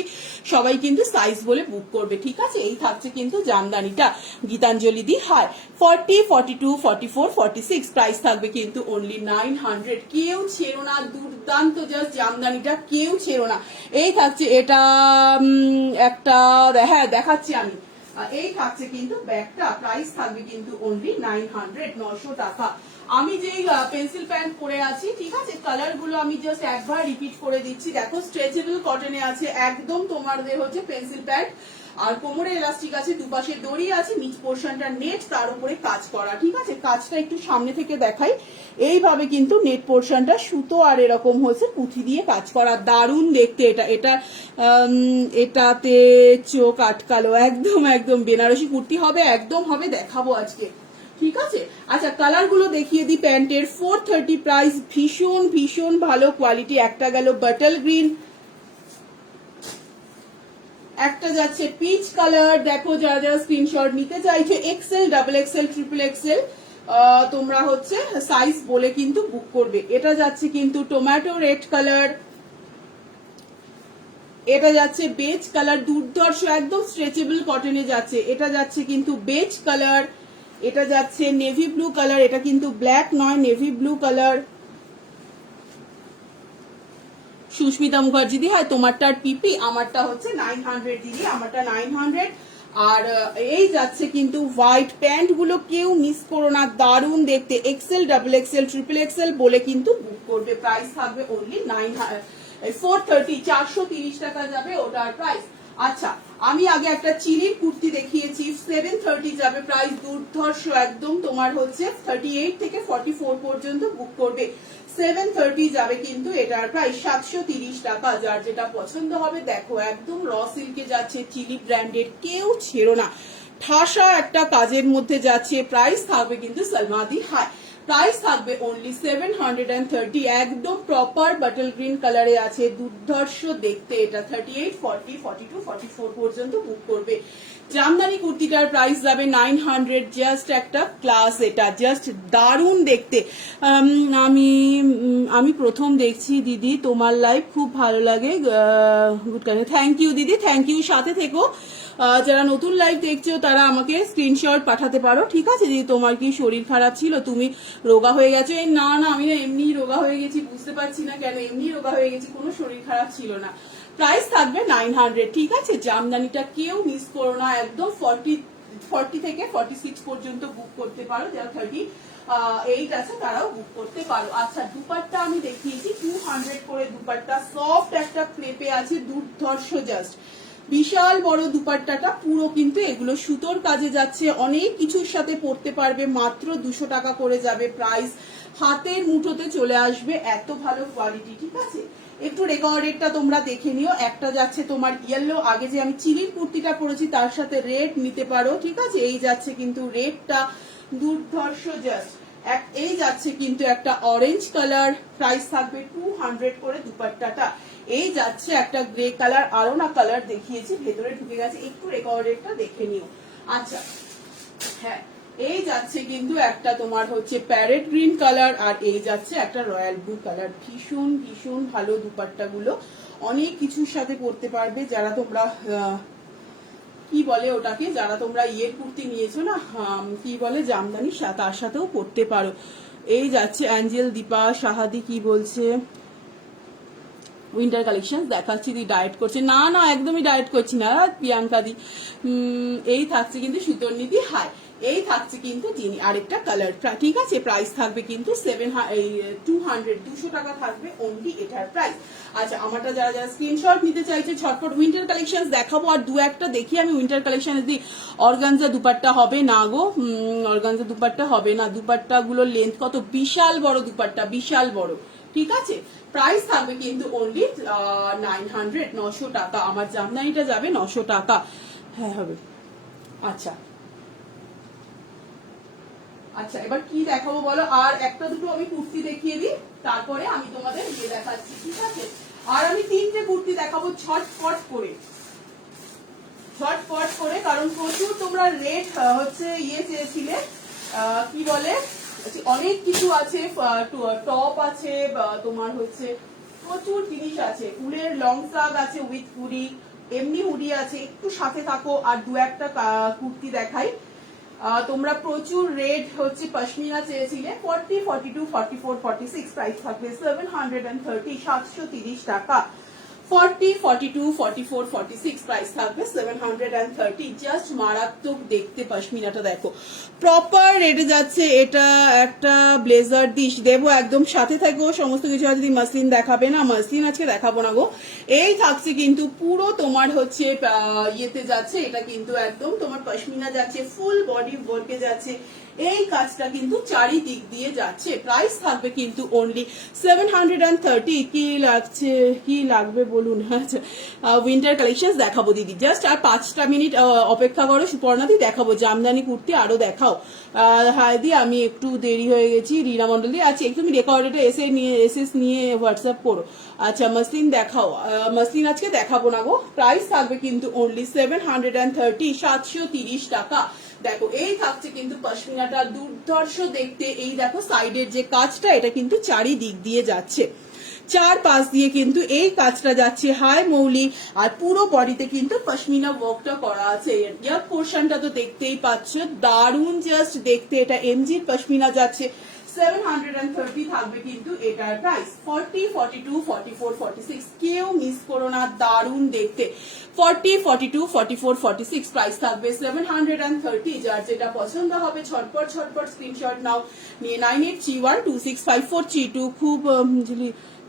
সবাই কিন্তু সাইজ বলে বুক করবে, ঠিক আছে। এই থাকছে কিন্তু জামদানিটা, গীতাঞ্জলি দি। হাই 40 42 44 46, প্রাইস থাকবে কিন্তু অনলি 900। কেউ ছেড়ো না, দুর্দান্ত জাস্ট জামদানিটা, কেউ ছেড়ো না। এই থাকছে এটা একটা, হ্যাঁ দেখাচ্ছি আমি। এই থাকছে কিন্তু ব্যাগটা, প্রাইস থাকবে কিন্তু অনলি 900, 900 টাকা। আমি যেই পেন্সিল প্যান্ট পরে আছি, ঠিক আছে, কালার গুলো আমি জাস্ট একবার রিপিট করে দিচ্ছি। দেখো স্ট্রেচেবল কটনে আছে, একদম তোমাদের হচ্ছে পেন্সিল প্যান্ট, আর কোমরে এলাস্টিক আছে, দুপাশে দড়ি আছে, নিচ পোর্শনটা নেট, তার উপরে কাজ করা, ঠিক আছে। কাজটা একটু সামনে থেকে দেখাই। এইভাবে কিন্তু নেট পোর্শনটা সুতো আর এরকম হচ্ছে পুঁথি দিয়ে কাজ করা, দারুণ দেখতে। এটাতে চোখ আটকালো, একদম একদম বেনারসি কুর্তি হবে, একদম হবে, দেখাবো আজকে, ঠিক আছে। আচ্ছা কালার গুলো দেখিয়ে দিই প্যান্টের। 430 প্রাইস, ভীষণ ভীষণ ভালো কোয়ালিটি। একটা গেল বাটল গ্রিন, একটা যাচ্ছে পিচ কালার। দেখো যারা যারা স্ক্রিনশট নিতে চাইছো, XL, double XL, triple XL, তোমরা হচ্ছে সাইজ বলে কিন্তু বুক করবে। এটা যাচ্ছে কিন্তু টমেটো রেড কালার, এটা যাচ্ছে বেজ কালার, দুর্ধর্ষ একদম স্ট্রেচেবল কটনে যাচ্ছে। এটা যাচ্ছে কিন্তু বেজ কালার, এটা যাচ্ছে নেভি ব্লু কালার, এটা কিন্তু ব্ল্যাক নয়, navy blue colour. Susmita Mukherjee দি, হয় তোমারটার পিপি, আমারটা হচ্ছে 900 দিদি, আমারটা 900। আর এই যাচ্ছে কিন্তু হোয়াইট প্যান্ট গুলো, কেউ মিস করো না, দারুণ দেখতে। XL, double XL, triple XL বলে কিন্তু বুক করবে। প্রাইস থাকবে অনলি 430, 430 টাকা যাবে ওটার প্রাইস। আচ্ছা আমি আগে একটা চিলির কুর্তি দেখিয়েছি, 730 যাবে প্রাইস, দুর্ধর্ষ একদম। তোমার হচ্ছে 38 থেকে 44 পর্যন্ত বুক করবে। 730 যাবে কিন্তু এটার প্রাইস 730 টাকা। যার যেটা পছন্দ হবে দেখো, একদম র সিল্কে যাচ্ছে, চিলি ব্র্যান্ডের, কেউ ছেড়ো না, ঠাসা একটা কাজের মধ্যে যাচ্ছে। প্রাইস থাকবে কিন্তু সালমাদি। হাই প্রাইস থাকবে অনলি 730, একদম প্রপার বাটল গ্রিন কালারে আছে, দুর্ধর্ষ দেখতে। এটা 38 40 42 44 পর্যন্ত বুক করবে। জামদানি কুর্তিটার প্রাইস যাবে 900, জাস্ট একটা ক্লাস, এটা জাস্ট দারুণ দেখতে। আমি প্রথম দেখছি দিদি তোমার লাইভ, খুব ভালো লাগে, গুড কাইন্ড, থ্যাংক ইউ দিদি, থ্যাংক ইউ। সাথে থেকো, যারা নতুন লাইভ দেখছো তারা আমাকে স্ক্রিনশট পাঠাতে পারো, ঠিক আছে। দিদি তোমার কি শরীর খারাপ ছিল, তুমি রোগা হয়ে গেছো? এই না না, আমি না এমনি রোগা হয়ে গেছি, বুঝতে পারছি না কেন এমনি রোগা হয়ে গেছি, কোনো শরীর খারাপ ছিল না। প্রাইস থাকবে 900, ঠিক আছে। জামদানিটা কেউ মিস করো না, একদম 40 থেকে 46 পর্যন্ত বুক করতে পারো, যারা 38 আছে তারাও বুক করতে পারো। আচ্ছা দুপাট্টা আমি দেখিয়েছি 200 করে দুপাট্টা, সফট একটা ক্রেপে আছে, দুর্ধর্ষ জাস্ট বিশাল বড় দুপাট্টাটা পুরো কিন্তু এগুলো সুতোর কাজে যাচ্ছে, অনেক কিছুর সাথে পরতে পারবে, মাত্র 200 টাকা করে যাবে প্রাইস, হাতের মুঠোতে চলে আসবে, এত ভালো কোয়ালিটি। ঠিক আছে, একটু রেকর্ডেডটা তোমরা দেখে নিও। একটা যাচ্ছে তোমার ইয়েলো, আগে যে আমি চিলির কুর্তিটা পরেছি তার সাথে রেড নিতে পারো। ঠিক আছে, এই যাচ্ছে কিন্তু রেডটা দুর্ধর্ষ জাস্ট। এই যাচ্ছে কিন্তু একটা অরেঞ্জ কালার, প্রাইস থাকবে 200 করে দুপাট্টাটা। এই যাচ্ছে একটা গ্রে কালার, আরো না কালার দেখিয়েছি ভেতরে ঢুকে গেছে, একটু রেকর্ডেডটা দেখে নিও। আচ্ছা হ্যাঁ, এই যাচ্ছে কিন্তু একটা তোমার হচ্ছে প্যারেট গ্রিন কালার, আর এই যাচ্ছে একটা রয়্যাল ব্লু কালার। ভীষণ ভীষণ ভালো দুপাট্টা গুলো, অনেক কিছুর সাথে পরতে পারবে। যারা তোমরা কি বলে ওটাকে, যারা তোমরা ইয়ের কুর্তি নিয়েছো না, কি বলে জামদানি, তার সাথেও পরতে পারো। এই যাচ্ছে অ্যাঞ্জেল দীপা সাহাদি কি বলছে, উইন্টার কালেকশন দেখাচ্ছি, দি ডায়েট করছে না, না একদমই ডায়েট করছি না প্রিয়াঙ্কা দি। এই থাকছে কিন্তু সুতোর নীতি হাই, এই থাকছে কিন্তু যিনি আরেকটা কালার। ঠিক আছে, প্রাইস থাকবে কিন্তু 200 টাকা থাকবে অনলি এটার প্রাইস। আচ্ছা, আমারটা যারা যারা স্ক্রিনশট নিতে চাইছে ঝটপট উইন্টার কালেকশন দেখাবো, আর দু একটা দেখি আমি উইন্টার কালেকশন। দি অর্গানজা দুপাট্টা হবে না গো, অর্গানজা দুপাট্টা হবে না, দুপাট্টা গুলোর লেন্থ কত, বিশাল বড় দুপাট্টা, বিশাল বড়। ঠিক আছে, প্রাইস থাকবে কিন্তু অনলি 900 টাকা। আমার জামদানিটা যাবে 900 টাকা। হ্যাঁ হবে। আচ্ছা আচ্ছা, এবার কি দেখাবো বলো, আর একটা দুটো আমি কুর্তি দেখিয়ে দিই, তারপরে আমি তোমাদের ইয়ে দেখাচ্ছি। ঠিক আছে, আর আমি 3টে কুর্তি দেখাবো ঝটপট করে, ঝটপট করে, কারণ প্রচুর তোমরা রেট হচ্ছে ইয়ে চেয়েছিলে, কি বলে অনেক কিছু আছে, টপ আছে, তোমার হচ্ছে প্রচুর জিনিস আছে, উলের লং স্লাগ আছে উইথ হুডি, এমনি হুডি আছে, একটু সাথে থাকো আর দু একটা কুর্তি দেখাই। তোমরা প্রচুর রেড হচ্ছে পশমিনা চেয়েছিলে, 40, 42, 44, 46, প্রাইস থাকবে 730, 730 টাকা। 40, 42, 44, 46, প্রাইস থাকবে 730, জাস্ট মারাত্মক দেখতে পশমিনাটা দেখো, প্রপার রেটে যাচ্ছে। এটা একটা ব্লেজার দিশ দেবো, একদম সাথে থাকো সমস্ত কিছু। যদি মাসলিন দেখাবে না, মাসলিন আজকে দেখাবো না গো। এই থাকছে কিন্তু পুরো তোমার হচ্ছে ইয়েতে যাচ্ছে, এটা কিন্তু একদম তোমার পশমিনা যাচ্ছে, ফুল বডি ওয়ার্কে যাচ্ছে, এই কাজটা কিন্তু চারিদিক দিয়ে যাচ্ছে। প্রাইস থাকবে কিন্তু অনলি 730। কি লাগছে, কি লাগবে বলুন। আচ্ছা, উইন্টার কালেকশন দেখাবো দিদি, জাস্ট আর 5টা মিনিট অপেক্ষা করো সুপর্ণাদি, দেখাবো জামদানি কুর্তি আরো দেখাও। হাই দি, আমি একটু দেরি হয়ে গেছি, রীনা মন্ডল দি আছে, একটু রেকর্ডেড এসএস নিয়ে হোয়াটসঅ্যাপ করো। আচ্ছা, মসলিন দেখাও, মসলিন আজকে দেখাবো না গো। প্রাইস থাকবে কিন্তু অনলি 730, 730 টাকা। দেখো, এই থাকছে কিন্তু পশমিনাটা দুর্ধর্ষ দেখতে, এই দেখো সাইডের যে কাজটা, এটা কিন্তু চারিদিক দিয়ে যাচ্ছে, চার পাশ দিয়ে কিন্তু এই কাজটা যাচ্ছে, হাই মৌলি, আর পুরো বডিতে কিন্তু পশমিনা ওয়ার্কটা করা আছে। ইয়ার পোর্শনটা তো দেখতেই পাচ্ছ, দারুন জাস্ট দেখতে, এটা এমজির পশমিনা যাচ্ছে, 730 থাকবে কিন্তু এটার প্রাইস। 40, 42, 44, 46, কেউ মিস করো না, দারুন দেখতে। 40, 42, 44, 46, প্রাইস থাকবে 730। যার যেটা পছন্দ হবে ঝটপট ঝটপট স্ক্রিনশট নাও, নিয়ে 9831265432। খুব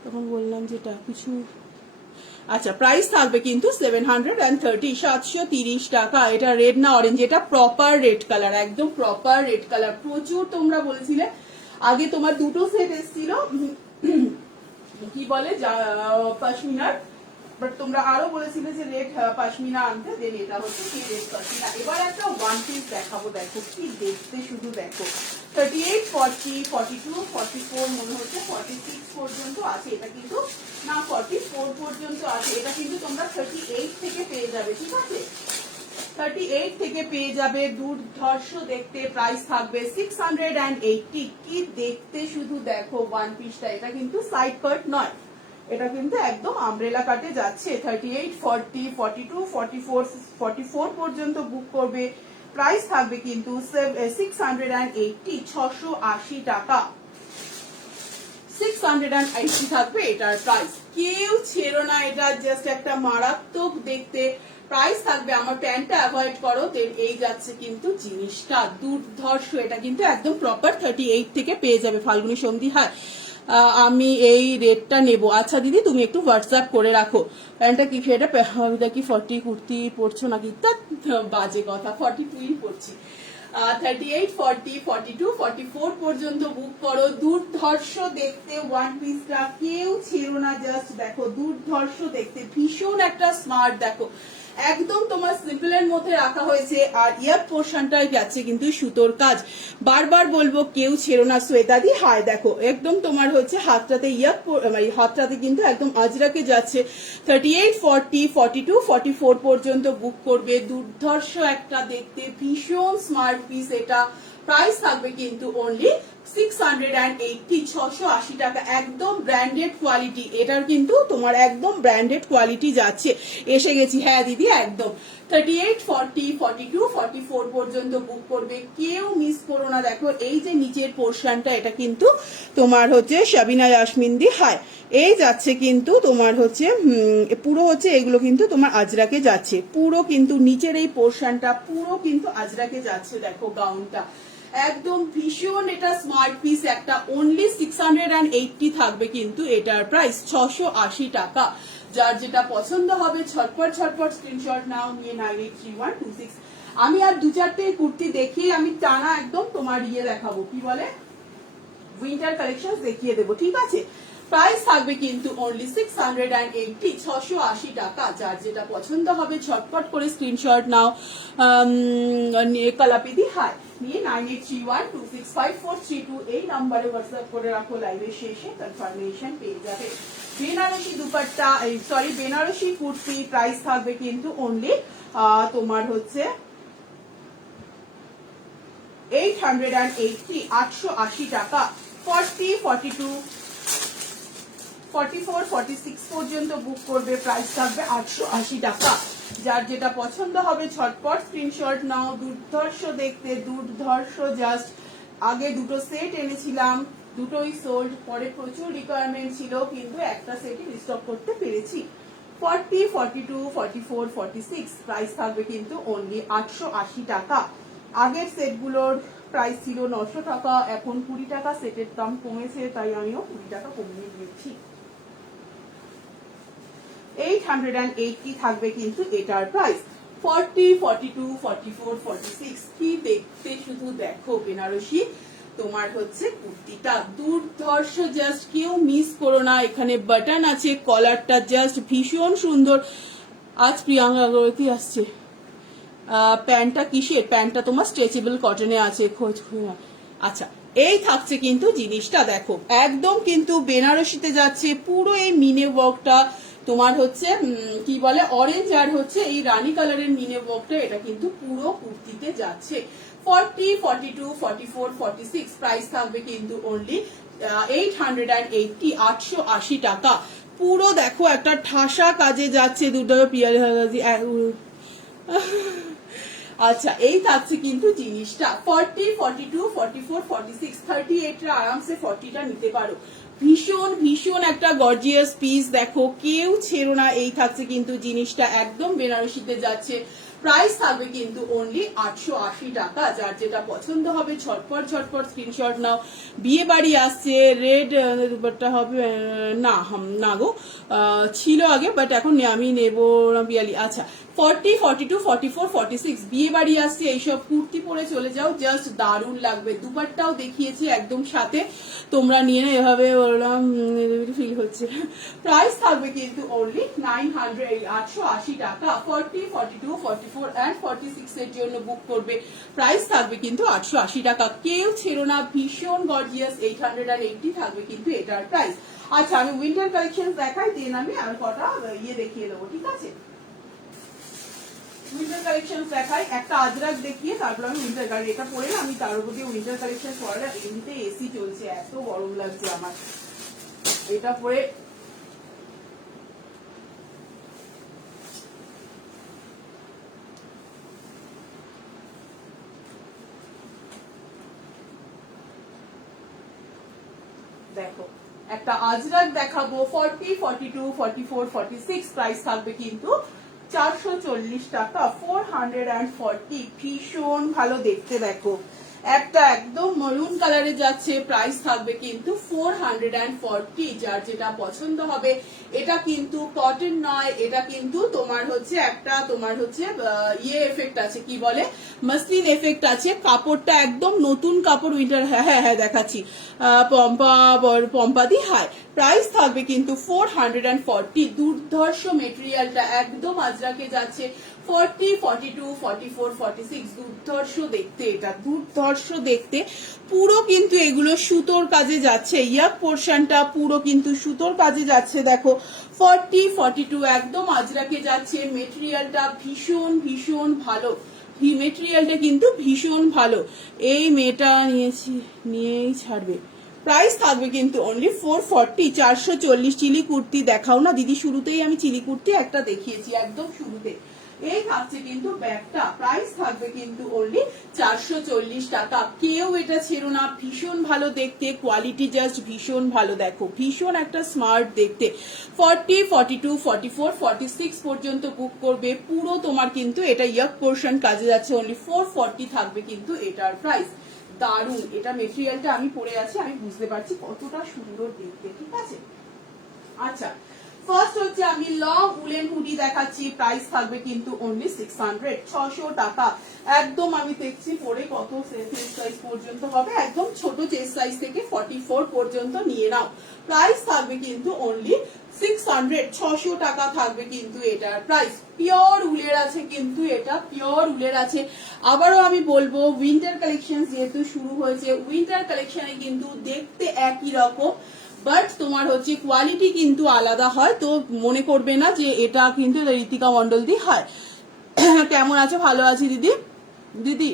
তখন বললাম যেটা কিছু। আচ্ছা, প্রাইস থাকবে কিন্তু 730, 730 টাকা। এটা রেড না অরেঞ্জ, এটা প্রপার রেড কালার, একদম প্রপার রেড কালার। প্রচুর তোমরা বলেছিলে, আগে তোমার দুটো সেট এসেছিল কি বলে পশমিনার, বাট তোমরা আরো বলেছিলে যে রেড পশমিনা আনতে, দেন এটা হচ্ছে কি রেড পশমিনা। এবার একটা ওয়ান পিস দেখাবো, দেখো কি দেখতে, শুধু দেখো। 38, 40, 42, 44, মনে হচ্ছে 46 পর্যন্ত আছে, এটা কিন্তু না 44 পর্যন্ত আছে, এটা কিন্তু তোমরা 38 থেকে পেয়ে যাবে। ঠিক আছে, 38 থেকে পেয়ে যাবে, দুর্ধর্ষ দেখতে। প্রাইস থাকবে 680। কি দেখতে শুধু দেখো ওয়ান পিসটা, এটা কিন্তু সাইড কাট নয়, এটা কিন্তু একদম আমব্রেলা কাটে যাচ্ছে। 38, 40, 42, 44, 44 পর্যন্ত বুক করবে, প্রাইস থাকবে কিন্তু 680, 680 টাকা। 680 থাকবে এটার প্রাইস, কেউ ছেড়ো না, এটা জাস্ট একটা মারাত্মক দেখতে। প্রাইস থাকবে, আমার প্যান্টটা অ্যাভয়েড করো, দেন এই যাচ্ছে কিন্তু জিনিসটা দুর্ধর্ষ, এটা কিন্তু একদম প্রপার 38 থেকে পেয়ে যাবে। ফাল্গুনী সন্ধি, হ্যাঁ আমি এই রেটটা নেব। আচ্ছা দিদি তুমি একটু হোয়াটসঅ্যাপ করে রাখো। প্যান্টটা কি সেটা কি 40 কুর্তি পরছো নাকি? তা বাজে কথা, 42ই পরছি। 38, 40, 42, 44 পর্যন্ত বুক করো। দুর্ধর্ষ দেখতে ওয়ান পিসটা কেউ ছেড়ো না। জাস্ট দেখো দুর্ধর্ষ দেখতে, ভীষণ একটা স্মার্ট, দেখো একদম তোমার সিম্পলের মধ্যে রাখা হয়েছে। আর ইয়ার পোর্শনটায় যাচ্ছে কিন্তু সুতোর কাজ। বারবার বলবো কেউ ছেড়ো না শ্বেতাদি। হাই দেখো একদম তোমার হচ্ছে হাতটাতে হাতটাতে কিন্তু একদম আজরাকে যাচ্ছে। 38, 40, 42, 44 পর্যন্ত বুক করবে। দুর্ধর্ষ একটা দেখতে ভীষণ স্মার্ট পিস এটা। প্রাইস থাকবে কিন্তু অনলি 680, 680 টাকা। একদম ব্র্যান্ডেড কোয়ালিটি, এটার কিন্তু তোমার একদম ব্র্যান্ডেড কোয়ালিটি যাচ্ছে। এসে গেছি, হ্যাঁ দিদি একদম। 38, 40, 42, 44 পর্যন্ত বুক করবে, কেউ মিস করো না। দেখো এই যে নিচের পোর্শনটা, এটা কিন্তু তোমার হচ্ছে সাবিনা ইয়াসমিন দি। হাই এই যাচ্ছে কিন্তু তোমার হচ্ছে পুরো হচ্ছে এগুলো কিন্তু তোমার আজরাকে যাচ্ছে। পুরো কিন্তু নিচের এই পোর্শনটা পুরো কিন্তু আজরাকে যাচ্ছে। দেখো গাউনটা একদম ভীষণ এটা স্মার্ট পিস একটা। অনলি 680 থাকবে কিন্তু এটার প্রাইস 680 টাকা। যার যেটা পছন্দ হবে ছটপট ছটপট স্ক্রিনশট নাও, নিয়ে 983126। আমি আর দু চারটে কুর্তি দেখিয়ে আমি টানা একদম তোমার ইয়ে দেখাবো, কি বলে উইন্টার কালেকশন দেখিয়ে দেবো, ঠিক আছে? প্রাইস থাকবে কিন্তু অনলি 680, 680 টাকা। যার যেটা পছন্দ হবে ঝটপট করে স্ক্রিনশট নাও। কালাপিদি হাই নিয়ে 9831265432 এই নাম্বারে হোয়াটসঅ্যাপ করে রাখো। লাইভের শেষে কনফার্মেশন পেয়ে যাবে। বেনারসি দুপাট্টা, সরি বেনারসি কুর্তি প্রাইস থাকবে কিন্তু অনলি তোমার হচ্ছে 880, 880 টাকা। 40, 42, 44, 46 পর্যন্ত বুক করবে, প্রাইস থাকবে 880 টাকা। যার যেটা পছন্দ হবে ঝটপট স্ক্রিনশট নাও। দুর্ধর্ষ দেখতে, দুর্ধর্ষ জাস্ট। আগে দুটো সেট এনেছিলাম, দুটোই সোল্ড। পরে প্রচুর রিকোয়ারমেন্ট ছিল কিন্তু একটা সেটই রিস্টক করতে পেরেছি। 40, 42, 44, 46 প্রাইস থাকবে কিন্তু অনলি 880 টাকা। আগের সেটগুলোর প্রাইস ছিল 900 টাকা, এখন 20 টাকা সেটের দাম কমেছে, তাই আমিও 20 টাকা কমিয়ে দিয়েছি। 880 থাকবে কিন্তু এটার প্রাইস। 40, 42, 44, 46 কি দেখতে শুধু দেখো বেনারসি তোমার হচ্ছে কুর্তিটা দুর্ধর্ষ, জাস্ট কেউ মিস করো না। এখানে বাটন আছে, কলারটা জাস্ট ভীষণ সুন্দর। আজ প্রিয়াঙ্কা আগরওয়াতি আসছে। প্যান্টটা কিসের? প্যান্টটা তোমার স্ট্রেচেবল কটনে আছে। আচ্ছা এই থাকছে কিন্তু জিনিসটা, দেখো একদম কিন্তু বেনারসিতে যাচ্ছে। পুরো এই মিনে ওয়ার্কটা তোমার হচ্ছে কি বলে অরেঞ্জ আর হচ্ছে এই রানী কালারের মিনে ওয়ার্কটা, এটা কিন্তু পুরো কুর্তিতে যাচ্ছে। 40, 42, 44, 46 প্রাইস থাকবে কিন্তু অনলি 880, 880 টাকা। পুরো দেখো একটা ঠাসা কাজে যাচ্ছে। দুটো পিয়ারি আচ্ছা এই থাকছে কিন্তু জিনিসটা। 40, 42, 44, 46, 38 আরামসে 40টা নিতে পারো। ভীষণ ভীষণ একটা গর্জিয়াস পিস, দেখো কেউ ছেড়ো না। এই থাকছে কিন্তু জিনিসটা, একদম বেনারসিতে যাচ্ছে। প্রাইস থাকবে কিন্তু অনলি 880 টাকা। যার যেটা পছন্দ হবে ঝটপট ঝটপট স্ক্রিনশট নাও। বিয়ে বাড়ি আসছে, রেড দুপাট্টা হবে না, না গো ছিল আগে, বাট এখন আমি নেবো না পিয়ালি। আচ্ছা 40, 42, 44, 46 বিয়ে বাড়ি আসছে, এইসব কুর্তি পরে চলে যাও, জাস্ট দারুণ লাগবে। দুপাট্টাও দেখিয়েছি একদম সাথে, তোমরা নিয়ে না এভাবে বললাম ফিল হচ্ছে। প্রাইস থাকবে কিন্তু অনলি 880 টাকা। 40, 42, 44 এন্ড 46 এর জন্য বুক করবে, প্রাইস থাকবে কিন্তু 880 টাকা। কেউ ছেড়ো না, ভীষণ গর্জিয়াস। 880 থাকবে কিন্তু এটার প্রাইস। আচ্ছা আমি উইন্টার কালেকশন দেখাই, দেন আমি আর কটা ইয়ে দেখিয়ে দেবো, ঠিক আছে? উইন্টার কালেকশন দেখাই, একটা আজরাক দেখিয়ে তারপর আমি উইন্টার কালেকশন। এটা পরে না আমি তার উপর দিয়ে উইন্টার কালেকশন পরে, এমনিতে এসি চলছে, এত গরম লাগছে আমার। এটা পরে দেখো একটা আজরাক দেখাবো। 40, 42, 44, 46 প্রাইস থাকবে কিন্তু 440 টাকা। 440 ভীষণ ভালো দেখতে, দেখো একটা একদম মরুন কালারে যাচ্ছে, প্রাইস থাকবে কিন্তু 440। যার যেটা পছন্দ হবে, এটা কিন্তু কটন নয়, এটা কিন্তু তোমার হচ্ছে একটা তোমার হচ্ছে ইয়ে এফেক্ট আছে, কি বলে মাসলিন এফেক্ট আছে, কাপড়টা একদম নতুন কাপড় উইন্টার। হ্যাঁ হ্যাঁ হ্যাঁ দেখাচ্ছি, পম্পাদি হাই, প্রাইস থাকবে কিন্তু 440। দুর্ধর্ষ মেটেরিয়ালটা একদম আজরাকে যাচ্ছে, 40, 42, 44, 46 দুর্ধর্ষ দেখতে, এটা দুর্ধর্ষ দেখতে। পুরো কিন্তু এগুলো সুতোর কাজে যাচ্ছে, ইয়াক পোর্শনটা পুরো কিন্তু সুতোর কাজে যাচ্ছে। দেখো 40, 42 একদম আজরাকে যাচ্ছে। মেটেরিয়ালটা ভীষণ ভীষণ ভালো, মেটেরিয়ালটা কিন্তু ভীষণ ভালো। এই মেয়েটা নিয়েই ছাড়বে। প্রাইস থাকবে কিন্তু অনলি 440, 440। চিলি কুর্তি দেখাও না দিদি, শুরুতেই আমি চিলি কুর্তি একটা দেখিয়েছি একদম শুরুতে। এই থাকছে কিন্তু ব্যাগটা, প্রাইস থাকবে কিন্তু অনলি 440 টাকা। কেউ এটা ছেড়ো না, ভীষণ ভালো দেখতে, কোয়ালিটি জাস্ট ভীষণ ভালো। দেখো ভীষণ একটা স্মার্ট দেখতে। 40, 42, 44, 46 পর্যন্ত বুক করবে। পুরো তোমার কিন্তু এটা ইয়াক পোর্শন কাজে যাচ্ছে, অনলি 440 থাকবে কিন্তু এটার প্রাইস। দারুন, এটা মেটেরিয়ালটা আমি পরে আছি, আমি বুঝতে পারছি কতটা সুন্দর দেখতে, ঠিক আছে। আচ্ছা, ফার্স্ট হচ্ছে আমি লং উলেন হুডি দেখাচ্ছি, প্রাইস থাকবে কিন্তু অনলি 600, 600 টাকা। একদম আমি দেখছি পরে কত চেস্ট সাইজ পর্যন্ত হবে, একদম ছোট চেস্ট সাইজ থেকে 44 পর্যন্ত নিয়ে নাও। প্রাইস থাকবে কিন্তু অনলি 600, 600 টাকা থাকবে কিন্তু এটার প্রাইস। পিওর উলের আছে কিন্তু, এটা পিওর উলের আছে। আবারও আমি বলবো, উইন্টার কালেকশন যেহেতু শুরু হয়েছে, উইন্টার কালেকশনে কিন্তু দেখতে একই রকম, বাট তোমার হচ্ছে কোয়ালিটি কিন্তু আলাদা হয়। তো মনে করবে না যে এটা কিন্তু ঋতিকা মন্ডল দি হয়। কেমন আছো? ভালো আছি দিদি। দিদি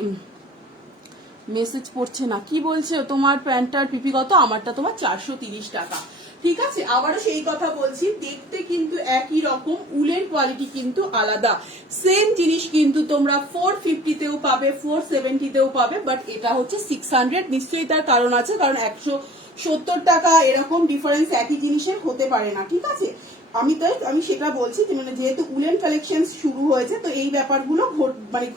মেসেজ পড়ছে না, কি বলছে? তোমার প্যান্টটার পিপি কত? আমারটা তোমার 430 টাকা, ঠিক আছে। আবারও সেই কথা বলছি, দেখতে কিন্তু একই রকম, উলের কোয়ালিটি কিন্তু আলাদা। সেম জিনিস কিন্তু তোমরা 450 তেও পাবে, 470 তেও পাবে, বাট এটা হচ্ছে 600। নিশ্চয়ই তার কারণ আছে, কারণ 170 টাকা এরকম ডিফারেন্স একই জিনিসের হতে পারে না, ঠিক আছে। আমি সেটা বলছি যে মানে যেহেতু উলেন কালেকশন শুরু হয়েছে, তো এই ব্যাপারগুলো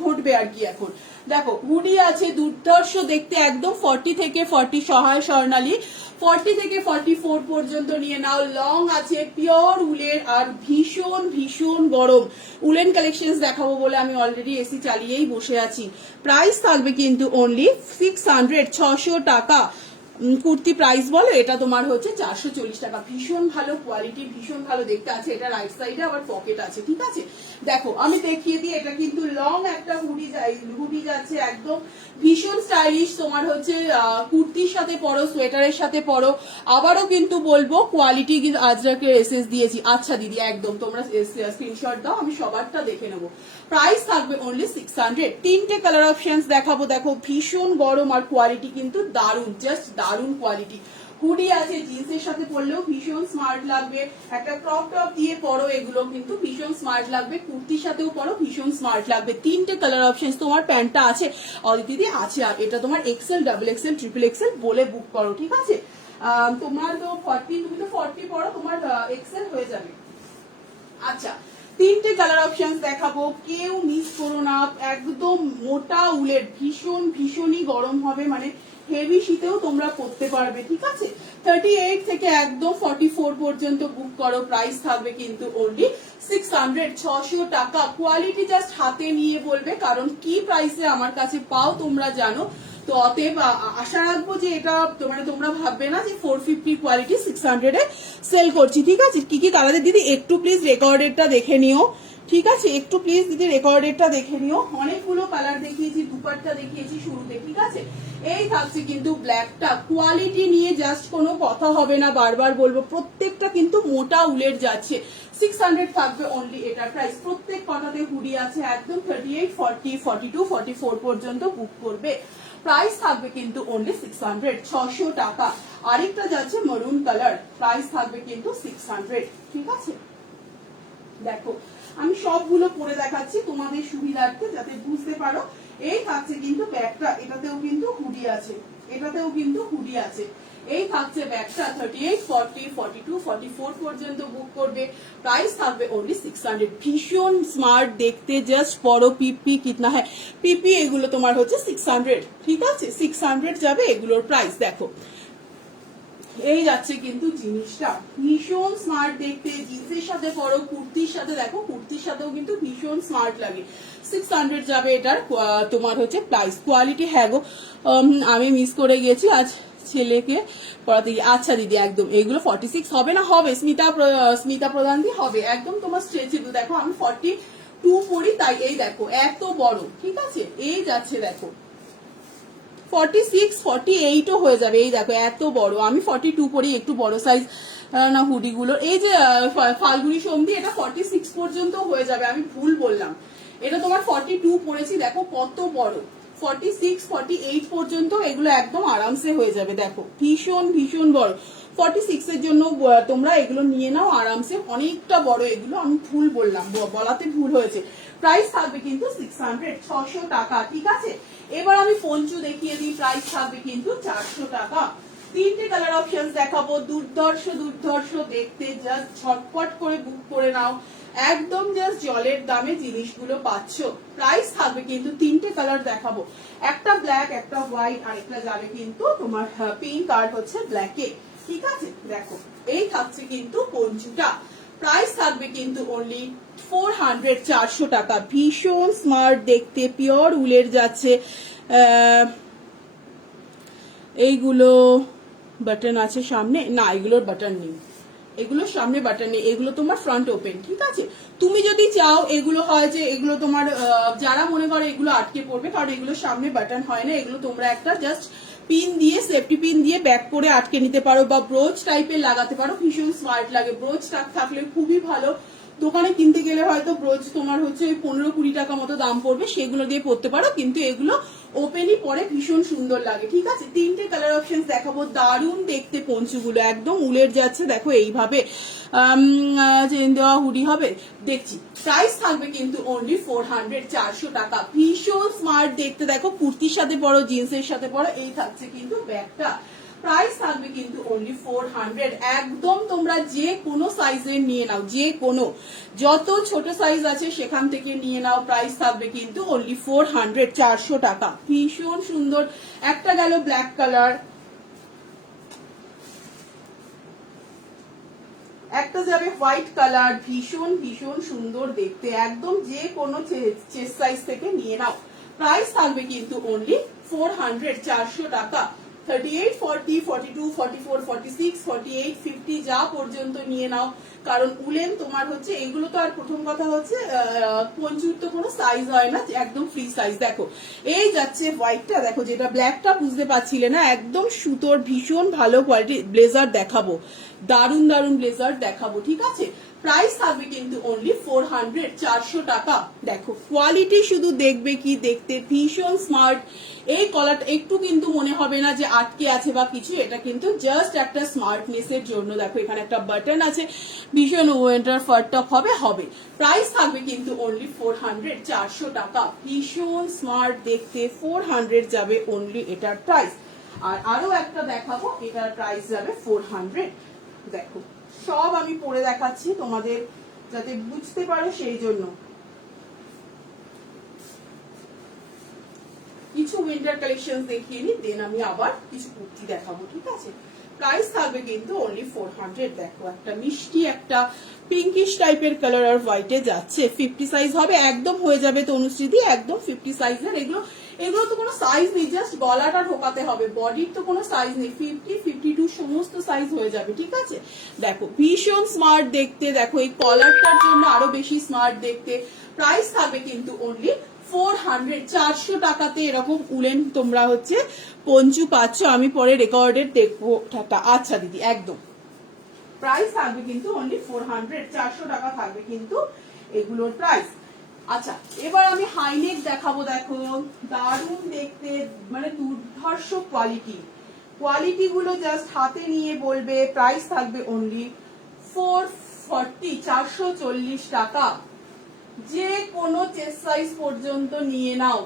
ঘটবে আর কি এখন। দেখো হুডি আছে দুর্ধর্ষ দেখতে, একদম 40 থেকে 40 সহায় স্বর্ণালী, 40 থেকে 44 পর্যন্ত নিয়ে নাও। লং আছে পিওর উলের, আর ভীষণ ভীষণ গরম। উলেন কালেকশন দেখাবো বলে আমি অলরেডি এসি চালিয়েই বসে আছি। প্রাইস থাকবে কিন্তু অনলি 600, 600 টাকা। কুর্তি প্রাইস বলো, এটা তোমার হচ্ছে 440 টাকা। ভীষণ ভালো কোয়ালিটি, ভীষণ ভালো দেখতে আছে। এটা রাইট সাইডে আবার পকেট আছে, ঠিক আছে। দেখো আমি দেখিয়ে দিই, এটা কিন্তু লং একটা হুডি যাচ্ছে, একদম ভীষণ স্টাইলিশ। তোমার হচ্ছে কুর্তির সাথে পরো, সোয়েটারের সাথে পরো। আবারও কিন্তু বলবো কোয়ালিটি কিন্তু আজরাকের এসএস দিয়েছি। আচ্ছা দিদি একদম তোমরা স্ক্রিনশট দাও, আমি সবারটা দেখে নেবো। প্রাইস থাকবে অনলি 600। তিনটে কালার অপশনস দেখাবো। দেখো ভীষণ গরম, আর কোয়ালিটি কিন্তু দারুন, জাস্ট দারুন কোয়ালিটি। হুডি আছে, জিন্সের সাথে পরলেও ভীষণ স্মার্ট লাগবে। একটা ক্রপ টপ দিয়ে পরো, এগুলো কিন্তু ভীষণ স্মার্ট লাগবে। কুর্তির সাথেও পরো, ভীষণ স্মার্ট লাগবে। তিনটে কালার অপশন। তোমার প্যান্টটা আছে অদিতি আছে, আর এটা তোমার XL, double XL, triple XL বলে বুক করো, ঠিক আছে। তোমার তো 40, তুমি তো 40 পরো, তোমার এক্সেল হয়ে যাবে। আচ্ছা, তিনটে কালার অপশন দেখাবো, কেউ মিস করো না। একদম মোটা উলের, ভীষণ ভীষণই গরম হবে, মানে হেভি শীতেও তোমরা পরতে পারবে, ঠিক আছে। 38 থেকে একদম 44 পর্যন্ত বুক করো। প্রাইস থাকবে কিন্তু অনলি 600, 600 টাকা। কোয়ালিটি জাস্ট হাতে নিয়ে বলবে, কারণ কি প্রাইসে আমার কাছে পাও তোমরা জানো। তো অতএব আশা রাখবো যে এটা তোমরা ভাববে না যে 450 কোয়ালিটি 600 এ সেল করছি, ঠিক আছে। কি কি কালারের দিদি একটু প্লিজ রেকর্ডেরটা দেখে নিও, ঠিক আছে। একটু প্লিজ দিদি রেকর্ডেরটা দেখে নিও। অনেকগুলো কালার দেখিয়েছি, দুপাট্টা দেখিয়েছি শুরুতে, ঠিক আছে। এই থাকছে কিন্তু ব্ল্যাকটা, কোয়ালিটি নিয়ে জাস্ট কোনো কথা হবে না, বারবার বলবো প্রত্যেকটা কিন্তু মোটা উলের যাচ্ছে। 600 থাকবে অনলি এটার প্রাইস। প্রত্যেক কটাতে হুডি আছে, একদম 38, 40, 42, 44 পর্যন্ত বুক করবে। প্রাইস থাকবে কিন্তু অনলি 600, 600 টাকা। আরেকটা যাচ্ছে মেরুন কালার, প্রাইস থাকবে কিন্তু 600, ঠিক আছে। দেখো আমি সবগুলো পরে দেখাচ্ছি তোমাদের সুবিধার্থে, যাতে বুঝতে পারো। এই থাকছে কিন্তু ব্যাগটা, এটাতেও কিন্তু হুডি আছে, এটাতেও কিন্তু হুডি আছে। এই থাকছে ব্যাগটা 38, 40, 42, 44 পর্যন্ত বুক করবে, প্রাইস থাকবে অনলি 600। ভীষণ স্মার্ট দেখতে, জাস্ট পরো। পিপি কিতনা হ্যাঁ পিপি, এগুলো তোমার হচ্ছে 600, ঠিক আছে 600 যাবে এগুলোর প্রাইস। দেখো এই যাচ্ছে কিন্তু জিনিসটা ভীষণ স্মার্ট দেখতে, জিন্সের সাথে পরো, কুর্তির সাথে, দেখো কুর্তির সাথেও কিন্তু ভীষণ স্মার্ট লাগে। 600 যাবে এটার তোমার হচ্ছে প্রাইস। কোয়ালিটি হ্যাঁ গো, আমি মিস করে গেছি আজ ছেলেকে পড়াতে গিয়ে। আচ্ছা দিদি একদম এগুলো 46 হবে না? হবে, স্মিতা প্রধান দি হবে একদম তোমার স্ট্রেচেবল। দেখো আমি 42 পড়ি, তাই এই দেখো এত বড়, ঠিক আছে এই যাচ্ছে দেখো 46, 48ও হয়ে যাবে। এই দেখো এত বড়, আমি 42 পরি, একটু বড় সাইজ না হুডি গুলো। এই যে ফাল্গুনি সন্ধি, এটা 46 পর্যন্ত হয়ে যাবে, আমি ভুল বললাম, এটা তোমার 42 পড়েছি, দেখো কত বড়। 46, 48 পর্যন্ত এগুলো একদম আরামসে হয়ে যাবে। দেখো ভীষণ ভীষণ বড়। 46 এর জন্য তোমরা এগুলো নিয়ে নাও আরামসে, অনেকটা বড় এগুলো, আমি ভুল বললাম, বলাতে ভুল হয়েছে। প্রাইস থাকবে কিন্তু 600, 600 টাকা, ঠিক আছে। এবার আমি পঞ্চু দেখিয়ে দিই, প্রাইস থাকবে কিন্তু 400 টাকা। তিনটে কালার অপশন দেখাবো, দুর্ধর্ষ দুর্ধর্ষ দেখতে, জাস্ট ঝটপট করে বুক করে নাও, একদম জাস্ট জলের দামে জিনিসগুলো পাচ্ছ। প্রাইস থাকবে কিন্তু তিনটে কালার দেখাবো, একটা ব্ল্যাক, একটা হোয়াইট, আর একটা যাবে কিন্তু তোমার পিঙ্ক আর হচ্ছে ব্ল্যাকে, ঠিক আছে। দেখো এই থাকছে কিন্তু পঞ্চুটা, প্রাইস থাকবে কিন্তু অনলি 400, 400 টাকা। ভীষণ স্মার্ট দেখতে, পিওর উলের যাচ্ছে। এইগুলো বাটন আছে সামনে, না এগুলোর বাটন নেই, এগুলোর সামনে বাটন নেই, এগুলো তোমার ফ্রন্ট ওপেন, ঠিক আছে। তুমি যদি চাও এগুলো হয় যে এগুলো তোমার যারা মনে করো এগুলো আটকে পড়বে, কারণ এগুলো সামনে বাটন হয় না, এগুলো তোমরা একটা জাস্ট পিন দিয়ে, সেফটি পিন দিয়ে ব্যাক করে আটকে নিতে পারো, বা ব্রোচ টাইপের লাগাতে পারো, ভীষণ স্মার্ট লাগে। ব্রোচ থাকলে খুবই ভালো। দোকানে কিনতে গেলে হয়তো ব্রোচ তোমার হচ্ছে 15-20 টাকা মতো দাম পড়বে, সেগুলো দিয়ে পড়তে পারো, কিন্তু এগুলো ওপেনই পরে ভীষণ সুন্দর লাগে, ঠিক আছে। তিনটে কালার অপশন দেখাবো, দারুণ দেখতে পঞ্চুগুলো, একদম উলের যাচ্ছে, দেখো এইভাবে চেন দেওয়া হুডি হবে, দেখছি। প্রাইস থাকবে কিন্তু অনলি 400, 400 টাকা। ভীষণ স্মার্ট দেখতে, দেখো কুর্তির সাথে পরো, জিন্সের সাথে পরো, এই থাকছে কিন্তু ব্যাগটা। প্রাইস থাকবে কিন্তু অনলি 400, একদম তোমরা যে কোনো সাইজের নিয়ে নাও, যে কোনো, যত ছোট সাইজ আছে সেখান থেকে নিয়ে নাও, প্রাইস থাকবে কিন্তু অনলি 400, 400 টাকা। ভীষণ সুন্দর, একটা গেল ব্ল্যাক কালার, একটা যাবে হোয়াইট কালার, ভীষণ ভীষণ সুন্দর দেখতে, একদম যে কোনো চেস্ট সাইজ থেকে নিয়ে নাও, প্রাইস থাকবে কিন্তু অনলি 400, 400 টাকা। 38, 40, 42, 44, 46, 48, 50 যা পর্যন্ত নিয়ে নাও, কারণ উলেন তোমার হচ্ছে এগুলো তো, আর প্রথম কথা হচ্ছে পঞ্চুর তো কোনো সাইজ হয় না, একদম ফ্রি সাইজ। দেখো এই যাচ্ছে হোয়াইটটা, দেখো যেটা ব্ল্যাকটা বুঝতে পারছিলে না, একদম সুতোর ভীষণ ভালো কোয়ালিটি ব্লেজার দেখাবো, দারুন দারুন ব্লেজার দেখাবো, ঠিক আছে। প্রাইস থাকবে কিন্তু অনলি 400, 400 টাকা। দেখো কোয়ালিটি শুধু দেখবে কি দেখতে, ভীষণ স্মার্ট। এই কলারটা একটু কিন্তু মনে হবে না যে আটকে আছে বা কিছু, এটা কিন্তু জাস্ট একটা স্মার্টনেস এর জন্য। দেখো এখানে একটা বাটন আছে, ভীষণ ওয়েন্টার ফার টপ হবে। প্রাইস থাকবে কিন্তু অনলি 400, 400 টাকা। ভীষণ স্মার্ট দেখতে, 400 যাবে অনলি এটার প্রাইস। আর আরো একটা দেখাবো, এটার প্রাইস যাবে 400। দেখো সব আমি পরে দেখাচ্ছি তোমাদের যাতে বুঝতে পারো, সেই জন্য। কিছু উইন্টার কালেকশন দেখিয়ে নি, দেন আমি আবার কিছু কুর্তি দেখাবো, ঠিক আছে। প্রাইস থাকবে কিন্তু অনলি 400। দেখো একটা মিষ্টি, একটা পিঙ্কিশ টাইপের কালার আর হোয়াইটে যাচ্ছে, 50 সাইজ হবে, একদম হয়ে যাবে তনুশ্রীদি, একদম 50 সাইজের। এগুলো তো কোনো সাইজ নেই, জাস্ট গলাটা ঢোকাতে হবে, বডির তো কোনো সাইজ নেই, 50, 52 সমস্ত সাইজ হয়ে যাবে, ঠিক আছে। দেখো ভীষণ স্মার্ট দেখতে, দেখো এই কলারটার জন্য আরো বেশি স্মার্ট দেখতে। প্রাইস থাকবে কিন্তু অনলি 400, 400 টাকাতে এরকম উলেন তোমরা হচ্ছে পঞ্চু পাচ্ছ। আমি পরে রেকর্ডের দেখবো। আচ্ছা দিদি একদম, প্রাইস থাকবে কিন্তু অনলি 400, 400 টাকা থাকবে কিন্তু এগুলোর প্রাইস। আচ্ছা এবার আমি হাইনেক দেখাবো, দেখো দারুণ দেখতে, মানে দুর্ধর্ষ কোয়ালিটি গুলো জাস্ট হাতে নিয়ে বলবে। প্রাইস থাকবে অনলি 440, 440 টাকা। যে কোনো চেস্ট সাইজ পর্যন্ত নিয়ে নাও,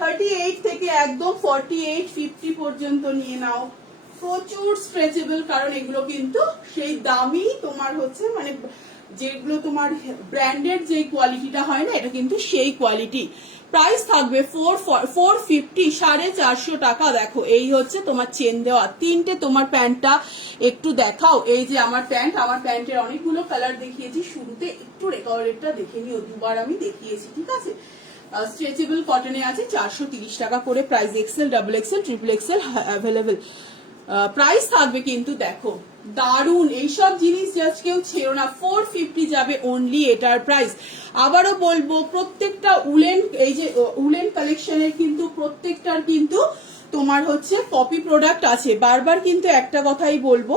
38 থেকে একদম 48, 50 পর্যন্ত নিয়ে নাও, প্রচুর স্ট্রেচেবল, কারণ এগুলো কিন্তু সেই দামি তোমার হচ্ছে মানে যেগুলো তোমার ব্র্যান্ডেড যে কোয়ালিটিটা হয় না, এটা কিন্তু সেই কোয়ালিটি। প্রাইস থাকবে 450, 450 টাকা। দেখো এই হচ্ছে তোমার চেন দেওয়া তিনটে। তোমার প্যান্টটা একটু দেখাও। এই যে আমার প্যান্ট, আমার প্যান্টের অনেকগুলো কালার দেখিয়েছি শুরুতে, একটু রেকর্ডেরটা দেখে নিও, দুবার আমি দেখিয়েছি, ঠিক আছে। স্ট্রেচেবল কটনে আছে 430 টাকা করে price. XL, double XL, triple XL available. Price থাকবে কিন্তু দেখো দারুন, এইসব জিনিস জাস্ট কেউ ছেড়ো না। 450 যাবে অনলি এটার প্রাইস। আবারও বলবো প্রত্যেকটা উলেন, এই যে উলেন কালেকশনের কিন্তু প্রত্যেকটার কিন্তু তোমার হচ্ছে কপি প্রোডাক্ট আছে। বারবার কিন্তু একটা কথাই বলবো,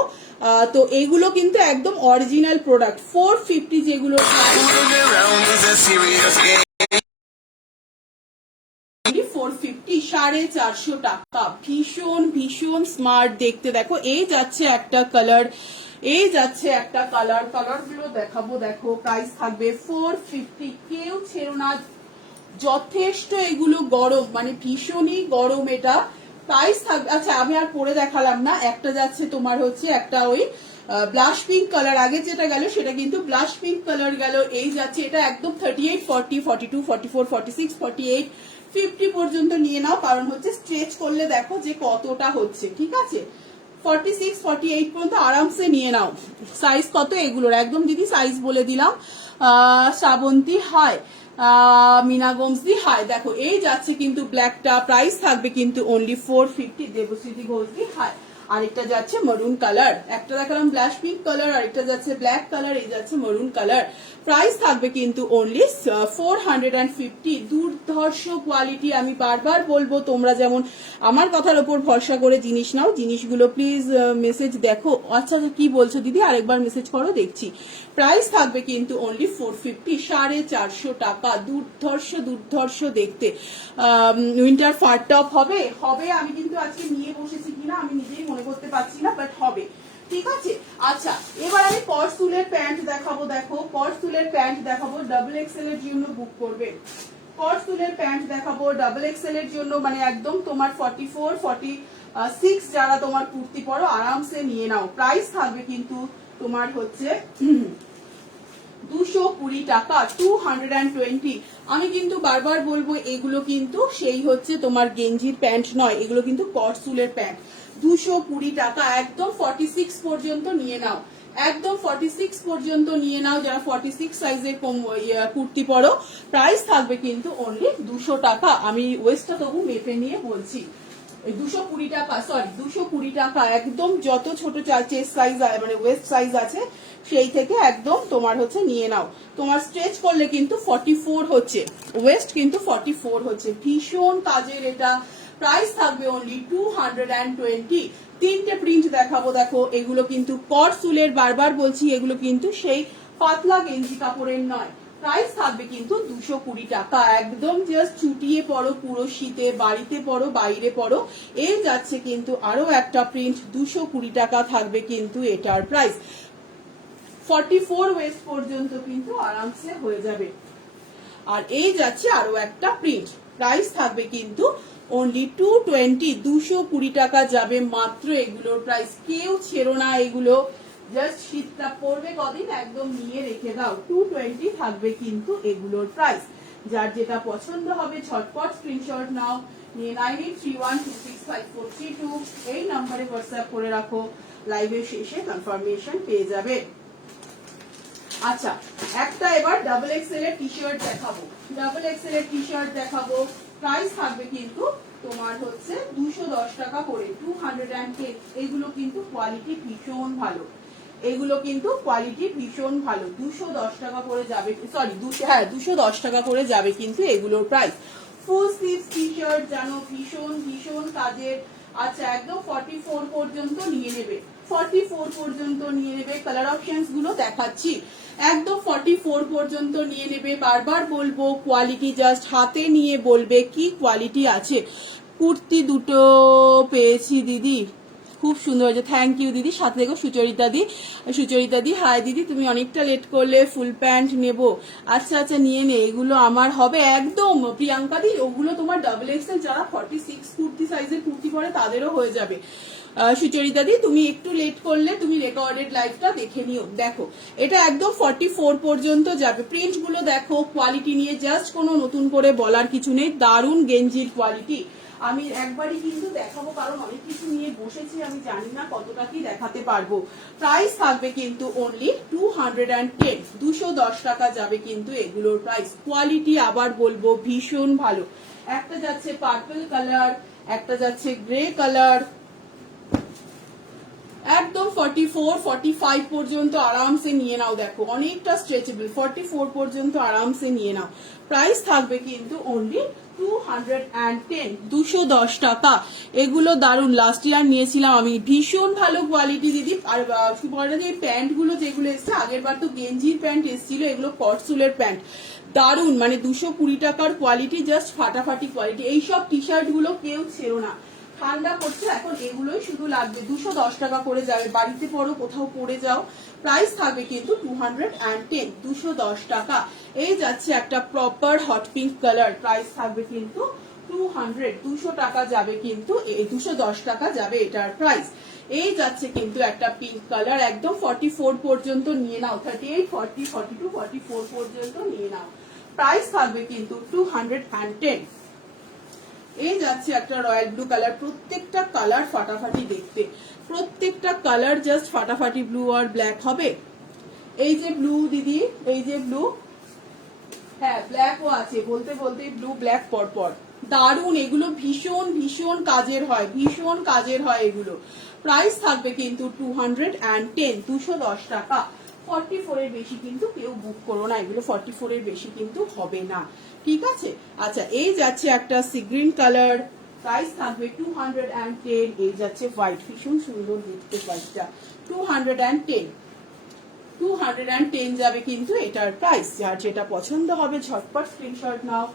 তো এইগুলো কিন্তু একদম অরিজিনাল প্রোডাক্ট। 450 যেগুলো 450, 450 টাকা। ভীষণ ভীষণ স্মার্ট দেখতে। দেখো এই যাচ্ছে একটা কালার, এই যাচ্ছে একটা কালার, কালার গুলো দেখাবো। দেখো প্রাইস থাকবে 450, কেউ ছেড়ো না। যথেষ্ট এগুলো গরম, মানে ভীষণই গরম এটা। প্রাইস থাকবে, আচ্ছা আমি আর পরে দেখালাম না। একটা যাচ্ছে তোমার হচ্ছে একটা ওই ব্লাশ পিঙ্ক কালার, আগে যেটা গেল সেটা কিন্তু ব্লাশ পিঙ্ক কালার গেল। এই যাচ্ছে এটা একদম 38, 40, 42, 44, 46, 48, 50 পর্যন্ত নিয়ে নাও, কারণ হচ্ছে স্ট্রেচ করলে দেখো যে কতটা হচ্ছে, ঠিক আছে। 46, 48 পর্যন্ত আরামসে নিয়ে নাও। সাইজ কত এগুলোর একদম দিদি সাইজ বলে দিলাম। শ্রাবন্তী হাই, মিনা গোমসদি হাই। দেখো এই যাচ্ছে কিন্তু ব্ল্যাকটা, প্রাইস থাকবে কিন্তু অনলি 450। দেবশ্রীতি ঘোষদি হাই। আরেকটা যাচ্ছে মরুন কালার, একটা দেখালাম ব্লাশ পিঙ্ক কালার, আরেকটা যাচ্ছে ব্ল্যাক কালার, এই যাচ্ছে মরুন কালার। প্রাইস থাকবে কিন্তু অনলি 450। দুর্ধর্ষ কোয়ালিটি। আমি বারবার বলবো তোমরা যেমন আমার কথার উপর ভরসা করে জিনিস নাও, জিনিসগুলো প্লিজ মেসেজ দেখো। আচ্ছা কি বলছো দিদি, আরেকবার মেসেজ করো দেখছি। প্রাইস থাকবে কিন্তু অনলি 450, 450 টাকা। দুর্ধর্ষ দুর্ধর্ষ দেখতে। উইন্টার ফার টপ হবে, হবে। আমি কিন্তু আজকে নিয়ে বসেছি কিনা আমি নিজেই মনে করতে পারছি না, বাট হবে, ঠিক আছে। আচ্ছা এবার আমি কটসুলের প্যান্ট দেখাবো। দেখো কটসুলের প্যান্ট দেখাবো, ডাবল এক্সেল এর জন্য বুক করবে। কটসুলের প্যান্ট দেখাবো ডাবল এক্সেল এর জন্য, মানে একদম তোমার 44, 46 যারা তোমার কুর্তি পরো আরামসে নিয়ে নাও। প্রাইস থাকবে কিন্তু তোমার হচ্ছে 220 টাকা, 220। আমি কিন্তু বারবার বলবো এগুলো কিন্তু সেই হচ্ছে তোমার গেঞ্জির প্যান্ট নয়, এগুলো কিন্তু কটসুলের প্যান্ট। 220 টাকা, একদম 46 পর্যন্ত নিয়ে নাও, একদম 46 পর্যন্ত নিয়ে নাও যারা 46 সাইজের কুর্তি পরো। প্রাইস থাকবে কিন্তু অনলি 200 টাকা। আমি ওয়েস্টটা তবু মেপে নিয়ে বলছি। 220 টাকা, সরি 220 টাকা। একদম যত ছোট চেস্ট সাইজ মানে ওয়েস্ট সাইজ আছে সেই থেকে একদম তোমার হচ্ছে নিয়ে নাও। তোমার স্ট্রেচ করলে কিন্তু 44 হচ্ছে, ওয়েস্ট কিন্তু 44 হচ্ছে। ভীষণ কাজের এটা। প্রাইস থাকবে অনলি 220। তিনটে প্রিন্ট দেখাবো। দেখো এগুলো কিন্তু কটসুলের, বারবার বলছি এগুলো কিন্তু সেই পাতলা গেঞ্জি কাপড়ের নয়। প্রাইস থাকবে কিন্তু 220 টাকা। একদম জাস্ট ছুটিয়ে পড়ো পুরো শীতে, বাড়িতে পড়ো বাইরে পড়ো। এই যাচ্ছে কিন্তু আরো একটা প্রিন্ট, 220 টাকা থাকবে কিন্তু এটার প্রাইস। 44 ওয়েস্ট পর্যন্ত কিন্তু আরামসে হয়ে যাবে। আর এই যাচ্ছে আরো একটা প্রিন্ট, প্রাইস থাকবে কিন্তু অনলি 220, 220 টাকা যাবে মাত্র এগুলোর প্রাইস। কেউ ছেড়ো না এগুলো, জাস্ট শীতটা পড়বে কদিন, একদম নিয়ে রেখে দাও। 220 থাকবে কিন্তু এগুলোর প্রাইস। যার যেটা পছন্দ হবে ঝটপট স্ক্রিনশট নাও, নিয়ে 9831265432 এই নাম্বারে হোয়াটসঅ্যাপ করে রাখো। লাইভের শেষে কনফার্মেশন পেয়ে যাবে। আচ্ছা একটা এবার ডাবল এক্সেল এর টি শার্ট দেখাবো, ডাবল এক্সেল এর টি শার্ট দেখাবো। প্রাইস থাকবে কিন্তু তোমার হচ্ছে 210 টাকা করে, 210। এগুলো কিন্তু কোয়ালিটি ভীষণ ভালো, এগুলো কিন্তু কোয়ালিটি ভীষণ ভালো। 210 টাকা করে যাবে, সরি 210 টাকা করে যাবে কিন্তু এগুলোর price. Full sleeve T shirt জানো ভীষণ ভীষণ কাজের। আচ্ছা একদম 44 পর্যন্ত নিয়ে নেবে, 44 পর্যন্ত নিয়ে নেবে। কালার অপশনস গুলো দেখাচ্ছি, একদম 44 পর্যন্ত নিয়ে নেবে। বারবার বলবো কোয়ালিটি জাস্ট হাতে নিয়ে বলবে কি কোয়ালিটি আছে। কুর্তি দুটো পেয়েছি দিদি, খুব সুন্দর হয়েছে, থ্যাংক ইউ দিদি। সাথে দেখো সুচরিতা দি, সুচরিতা দি হাই দিদি, তুমি অনেকটা লেট করলে, ফুল প্যান্ট নেব। আচ্ছা আচ্ছা নিয়ে নে, এগুলো আমার হবে একদম। প্রিয়াঙ্কা দি ওগুলো তোমার ডাবল এক্সেল, যারা 46 কুর্তি সাইজের কুর্তি পরে তাদেরও হয়ে যাবে। সুচরিতা দি তুমি একটু লেট করলে, তুমি রেকর্ডেড লাইভটা দেখে নিও। দেখো এটা একদম 44 পর্যন্ত যাবে। প্রিন্ট গুলো দেখো, কোয়ালিটি নিয়ে জাস্ট কোনো নতুন করে বলার কিছু নেই, দারুণ গেঞ্জির কোয়ালিটি। আমি একবারই কিন্তু দেখাবো, কারণ অনেক কিছু নিয়ে বসেছি, আমি জানি না কতটা কি দেখাতে পারবো। প্রাইস থাকবে কিন্তু অনলি 210, 210 টাকা যাবে কিন্তু এগুলোর প্রাইস। কোয়ালিটি আবার বলবো ভীষণ ভালো। একটা যাচ্ছে পার্পল কালার, একটা যাচ্ছে গ্রে কালার, একদম 44 45 পর্যন্ত আরামসে নিয়ে নাও। দেখো অনেকটা স্ট্রেচেবল, 44 পর্যন্ত আরামসে নিয়ে নাও। প্রাইস থাকবে কিন্তু অনলি 210, 210 টাকা। এগুলো দারুন, লাস্ট ইয়ার নিয়েছিলাম আমি, ভীষণ ভালো কোয়ালিটি দিদি। আর কি বলে যে প্যান্ট গুলো যেগুলো এসছে, আগের বার তো গেঞ্জির প্যান্ট এসেছিল, এগুলো কটসুলের প্যান্ট, দারুন মানে 220 টাকার কোয়ালিটি, জাস্ট ফাটাফাটি কোয়ালিটি। এইসব টি শার্ট গুলো কেউ ছেড়ো না, ঠান্ডা পড়ছে এখন, এগুলোই শুধু লাগবে। 210 টাকা করে যাবে, বাড়িতে পড়ো, কোথাও পড়ে যাও। প্রাইস থাকবে কিন্তু 210, 210 টাকা। এই যাচ্ছে একটা proper hot pink colour, price থাকবে কিন্তু 200 টাকা যাবে কিন্তু, এই 210 টাকা যাবে এটার প্রাইস। এই যাচ্ছে কিন্তু একটা পিঙ্ক কালার, একদম 44 পর্যন্ত নিয়ে নাও, 38 40 42 44 পর্যন্ত নিয়ে নাও। প্রাইস থাকবে কিন্তু 210। এই যাচ্ছে একটা রয়্যাল ব্লু কালার, প্রত্যেকটা কালার ফাটাফাটি দেখতে, প্রত্যেকটা কালার জাস্ট ফাটাফাটি। ব্লু আর ব্ল্যাক হবে। এই যে ব্লু দিদি, এই যে ব্লু, হ্যাঁ ব্ল্যাকও আছে, বলতে বলতে ব্লু ব্ল্যাক পরপর, দারুন। এগুলো ভীষণ ভীষণ কাজের হয়, ভীষণ কাজের হয় এগুলো। প্রাইস থাকবে কিন্তু 210, 210 টাকা। 44 এর বেশি কিন্তু কেউ বুক করো না, এগুলো 44 এর বেশি কিন্তু হবে না, ঠিক আছে। আচ্ছা এই যাচ্ছে একটা সি গ্রিন কালার, প্রাইস থাকবে 210। এই যাচ্ছে হোয়াইট, ভীষণ সুন্দর দেখতে হোয়াইটটা, 210, 210 যাবে কিন্তু এটার প্রাইস। যার যেটা পছন্দ হবে ঝটপট স্ক্রিনশট নাও,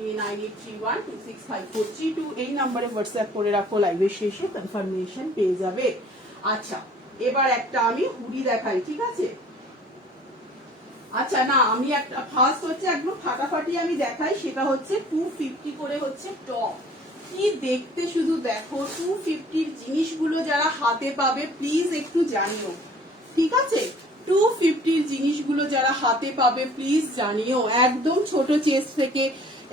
9831265432 এই নাম্বারে হোয়াটসঅ্যাপ করে রাখো, লাইভের শেষে কনফার্মেশন পেয়ে যাবে। আচ্ছা এবার একটা আমি হুডি দেখাই, ঠিক আছে। আচ্ছা না, আমি একটা ফার্স্ট হচ্ছে একদম ফাটাফাটি আমি দেখাই, সেটা হচ্ছে 250 করে হচ্ছে টপ। কি দেখতে শুধু দেখো, 250 জিনিসগুলো যারা হাতে পাবে প্লিজ একটু জানিও, ঠিক আছে। 250 জিনিসগুলো যারা হাতে পাবে প্লিজ জানিও। একদম ছোট চেস্ট থেকে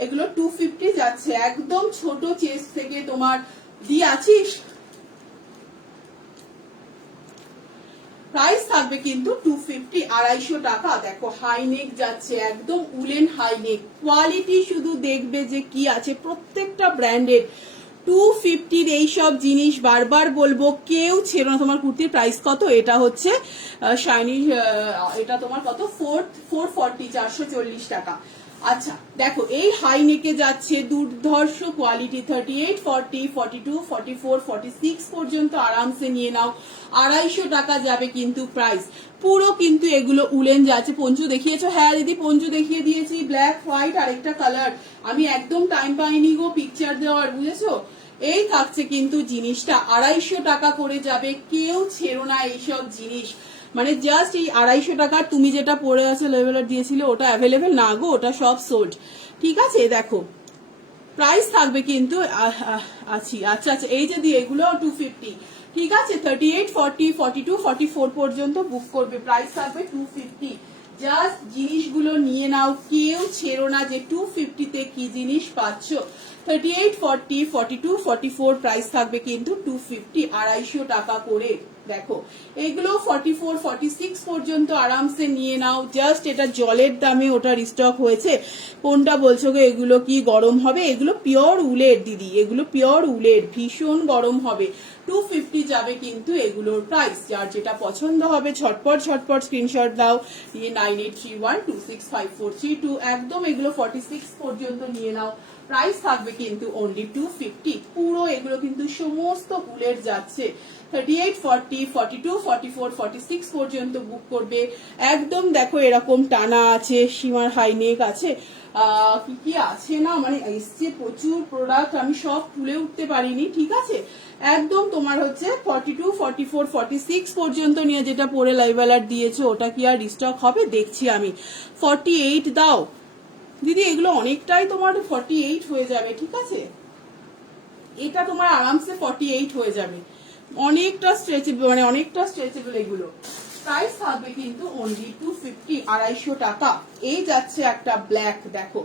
এগুলো 250 যাচ্ছে, একদম ছোট চেস্ট থেকে তোমার দিয়ে আছিস। প্রাইস থাকবে কিন্তু 250, 250 টাকা। দেখো হাইনেক যাচ্ছে, একদম উলেন হাইনেক, কোয়ালিটি শুধু দেখবে যে কি আছে, প্রত্যেকটা ব্র্যান্ডেড। 250 এইসব জিনিস বারবার বলবো, কেউ ছেড়ো না। তোমার কুর্তির প্রাইস কত? এটা হচ্ছে শাইনি, এটা তোমার কত? 440, 440 টাকা। আচ্ছা দেখো এই হাই নেকে যাচ্ছে, দুর্ধর্ষ কোয়ালিটি, 38 40 42 44 46 পর্যন্ত আরামসে নিয়ে নাও। 250 টাকা যাবে কিন্তু প্রাইস। পুরো কিন্তু এগুলো উলেন যাচ্ছে। পঞ্চু দেখিয়েছো? হ্যাঁ দিদি পঞ্চু দেখিয়ে দিয়েছি, ব্ল্যাক হোয়াইট আরেকটা কালার। আমি একদম টাইম পাইনি গো পিকচার দেওয়ার, বুঝেছো। এই থাকছে কিন্তু জিনিসটা, 250 টাকা করে যাবে, কেউ ছেড়ো না এইসব জিনিস। মানে জাস্ট এই 250 টাকা। তুমি যেটা পরে আছে লেভেলার দিয়েছিলে ওটা অ্যাভেলেবেল না গো, ওটা সব সোল্ড, ঠিক আছে। দেখো প্রাইস থাকবে কিন্তু আচ্ছা আচ্ছা, এই যে দিয়ে এগুলো 250, ঠিক আছে। 38 40 42 44 পর্যন্ত বুক করবে, প্রাইস থাকবে 250। জাস্ট জিনিসগুলো নিয়ে নাও, কেউ ছেড়ো না যে 250 তে কি জিনিস পাচ্ছ। 38 40 42 44 প্রাইস থাকবে কিন্তু 250, 250 টাকা করে। দেখো এগুলো 44 46 পর্যন্ত আরামসে নিয়ে নাও। জাস্ট এটা জলের দামে ওটা রিস্টক হয়েছে। কোনটা বলছো গো এগুলো কি গরম হবে? এগুলো পিওর উলের দিদি, এগুলো পিওর উলের, ভীষণ গরম হবে। 250 যাবে কিন্তু এগুলোর প্রাইস। যার যেটা পছন্দ হবে ঝটপট ঝটপট স্ক্রিনশট দাও, 9831265432, একদম এগুলো 46 পর্যন্ত নিয়ে নাও। প্রাইস থাকবে কিন্তু অনলি 250। পুরো এগুলো কিন্তু সমস্ত উলের যাচ্ছে। 38 40 42 44 46 পর্যন্ত বুক করবে। একদম দেখো এরকম টানা আছে, সীমার হাইনেক আছে, কি কি আছে না, মানে এসছে প্রচুর প্রোডাক্ট, আমি সব তুলে উঠতে পারিনি, ঠিক আছে। একদম তোমার হচ্ছে 42 44 46 পর্যন্ত নিয়ে যেটা পরে লাইভ অ্যালার্ট দিয়েছো ওটা কি আর রিস্টক হবে? দেখছি আমি। 48 দাও দিদি, এগুলো অনেকটাই তোমার 48 হয়ে যাবে, ঠিক আছে। এটা তোমার আরামসে 48 হয়ে যাবে। অনেকটা স্ট্রেচেবল, মানে অনেকটা স্ট্রেচেবল এগুলো। প্রাইস থাকবে কিন্তু অনলি 250, 250 টাকা। এই যাচ্ছে একটা ব্ল্যাক, দেখো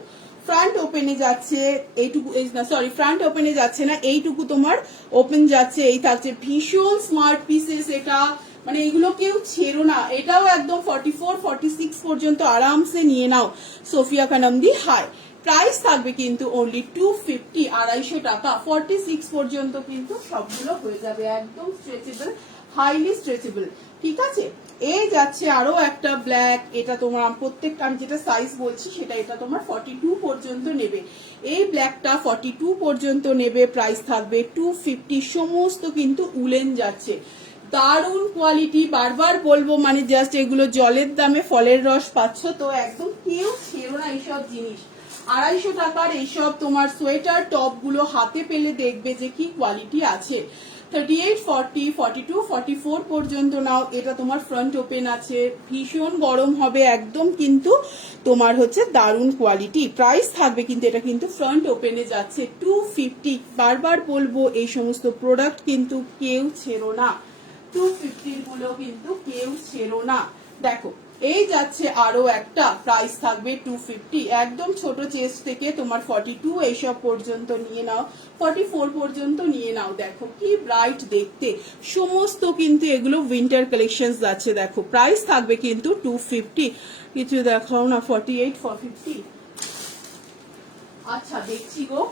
ফ্রন্ট ওপেনে যাচ্ছে এইটুকু, সরি ফ্রন্ট ওপেনে যাচ্ছে না, এইটুকু তোমার ওপেন যাচ্ছে, এই থাকছে ভীষণ স্মার্ট পিসেস এটা, মানে এগুলো কেউ ছেড়ো না। এটাও একদম 44, 46 পর্যন্ত আরামসে নিয়ে নাও। সোফিয়া কানামদি হাই। প্রাইস থাকবে কিন্তু অনলি 250, 250 টাকা। 46 পর্যন্ত কিন্তু সবগুলো হয়ে যাবে, একদম স্ট্রেচেবল, হাইলি স্ট্রেচেবল, ঠিক আছে। এই যাচ্ছে আরো একটা ব্ল্যাক, এটা তোমার প্রত্যেকটা আমি যেটা সাইজ বলছি সেটা, এটা তোমার 42 পর্যন্ত নেবে। এই ব্ল্যাকটা 42 পর্যন্ত নেবে, প্রাইস থাকবে 250। সমস্ত কিন্তু উলেন যাচ্ছে, দারুণ কোয়ালিটি, বারবার বলবো, মানে জাস্ট এগুলো জলের দামে ফলের রস পাচ্ছ, তো একদম কেউ ছেড়ো না এইসব জিনিস। 250 টাকার এইসব তোমার সোয়েটার টপ গুলো হাতে পেলে দেখবে যে কি কোয়ালিটি আছে। 38, 40, 42, 44 পর্যন্ত নাও। এটা তোমার ফ্রন্ট ওপেন আছে, ভীষণ গরম হবে একদম, কিন্তু তোমার হচ্ছে দারুণ কোয়ালিটি। প্রাইস থাকবে কিন্তু, এটা কিন্তু ফ্রন্ট ওপেনে যাচ্ছে 250। বারবার বলবো এই সমস্ত প্রোডাক্ট কিন্তু কেউ ছেড়ো না, 250 গুলো কিন্তু কেউ ছেড়ো না। দেখো এই যাচ্ছে আরো একটা, প্রাইস থাকবে 250, একদম ছোট চেস্ট থেকে তোমার 42 এইসব পর্যন্ত নিয়ে নাও, 44 পর্যন্ত নিয়ে নাও। দেখো কি ব্রাইট দেখতে, সমস্ত কিন্তু এগুলো উইন্টার কালেকশন যাচ্ছে। দেখো প্রাইস থাকবে কিন্তু 250। কিছু দেখাও না, 48, 450। আচ্ছা দেখছি গো,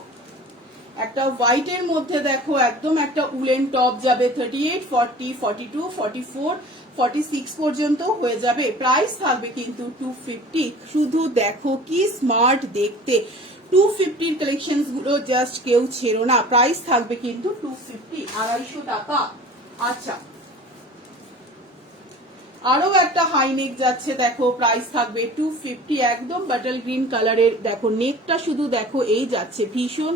একটা হোয়াইট এর মধ্যে দেখো একদম একটা উলেন টপ যাবে, 38, 40, 42, 44, 46 পর্যন্ত হয়ে যাবে। প্রাইস থাকবে কিন্তু 250। শুধু দেখো কি স্মার্ট দেখতে, 250 কালেকশন গুলো জাস্ট কেউ ছেড়ো না। প্রাইস থাকবে কিন্তু 250, 250 টাকা। আচ্ছা আরো একটা হাই নেক যাচ্ছে, দেখো প্রাইস থাকবে 250, একদম বাটল গ্রিন কালারের। দেখো নেকটা শুধু দেখো, এই যাচ্ছে ভীষণ,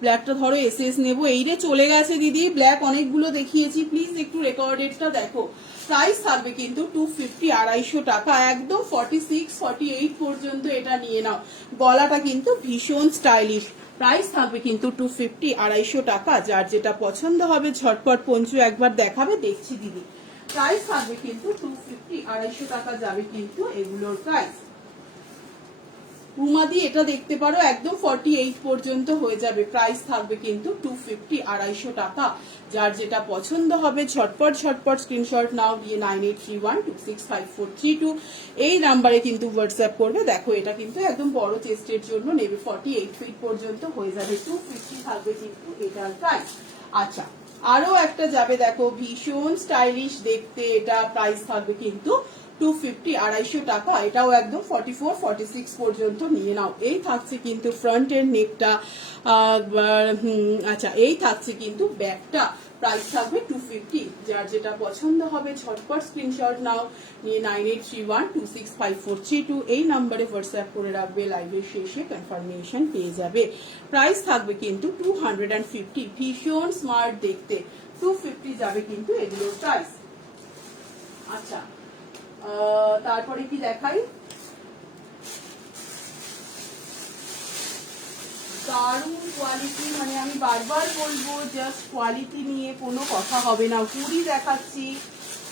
ব্ল্যাকটা ধরো এসএস নেবো, এই রে চলে গেছে দিদি, ব্ল্যাক অনেকগুলো দেখিয়েছি, প্লিজ একটু রেকর্ডেডটা দেখো। প্রাইস থাকবে কিন্তু 250, 250 টাকা, একদম 46, 48 পর্যন্ত এটা নিয়ে নাও। গলাটা কিন্তু ভীষণ স্টাইলিশ। প্রাইস থাকবে কিন্তু 250, 250 টাকা। যার যেটা পছন্দ হবে ঝটপট পঞ্চু একবার দেখাবে, দেখছি দিদি। প্রাইস থাকবে কিন্তু 250, 250 টাকা যাবে কিন্তু এগুলোর প্রাইস। রুমাদি এটা দেখতে পারো, একদম 48 পর্যন্ত হয়ে যাবে। প্রাইস থাকবে কিন্তু 250, 250 টাকা। যার যেটা পছন্দ হবে ঝটপট ঝটপট স্ক্রিনশট নাও, দিয়ে 9831265432 এই নাম্বারে কিন্তু হোয়াটসঅ্যাপ করবে। দেখো এটা কিন্তু একদম বড় চেস্টের জন্য নেবে, 48 ফিট পর্যন্ত হয়ে যাবে, 250 থাকবে কিন্তু এটার প্রাইস। আচ্ছা আরো একটা যাবে, দেখো ভীষণ স্টাইলিশ দেখতে, এটা প্রাইস থাকবে কিন্তু 250, 250 টাকা। এটাও একদম 44, 46 পর্যন্ত নিয়ে নাও। এই থাকছে কিন্তু ফ্রন্টের নেকটা, আচ্ছা এই থাকছে কিন্তু ব্যাকটা। প্রাইস থাকবে 250। যার যেটা পছন্দ হবে ঝটপট স্ক্রিনশট নাও, নিয়ে 9831265432 এই নাম্বারে হোয়াটসঅ্যাপ করে রাখবে, লাইভের শেষে কনফার্মেশন পেয়ে যাবে। প্রাইস থাকবে কিন্তু 250, ভীষণ স্মার্ট দেখতে, 250 যাবে কিন্তু এগুলোর প্রাইস। আচ্ছা তারপরে কি দেখাই, দারুণ কোয়ালিটি, মানে আমি বারবার বলবো জাস্ট কোয়ালিটি নিয়ে কোনো কথা হবে না। হুডি দেখাচ্ছি,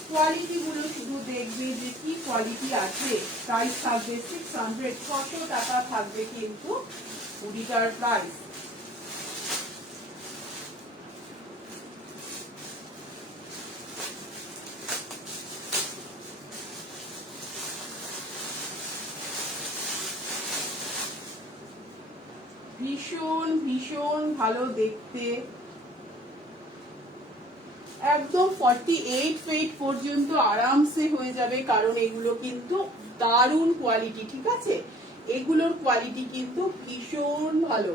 কোয়ালিটি গুলো শুধু দেখবে যে কি কোয়ালিটি আছে। প্রাইস থাকবে 600, 600 টাকা থাকবে কিন্তু হুডিটার প্রাইস। ভীষণ ভীষণ ভালো দেখতে, একদম 48 ফিট পর্যন্ত আরামসে হয়ে যাবে, কারণ এগুলো কিন্তু দারুণ কোয়ালিটি, ঠিক আছে। এগুলোর কোয়ালিটি কিন্তু ভীষণ ভালো,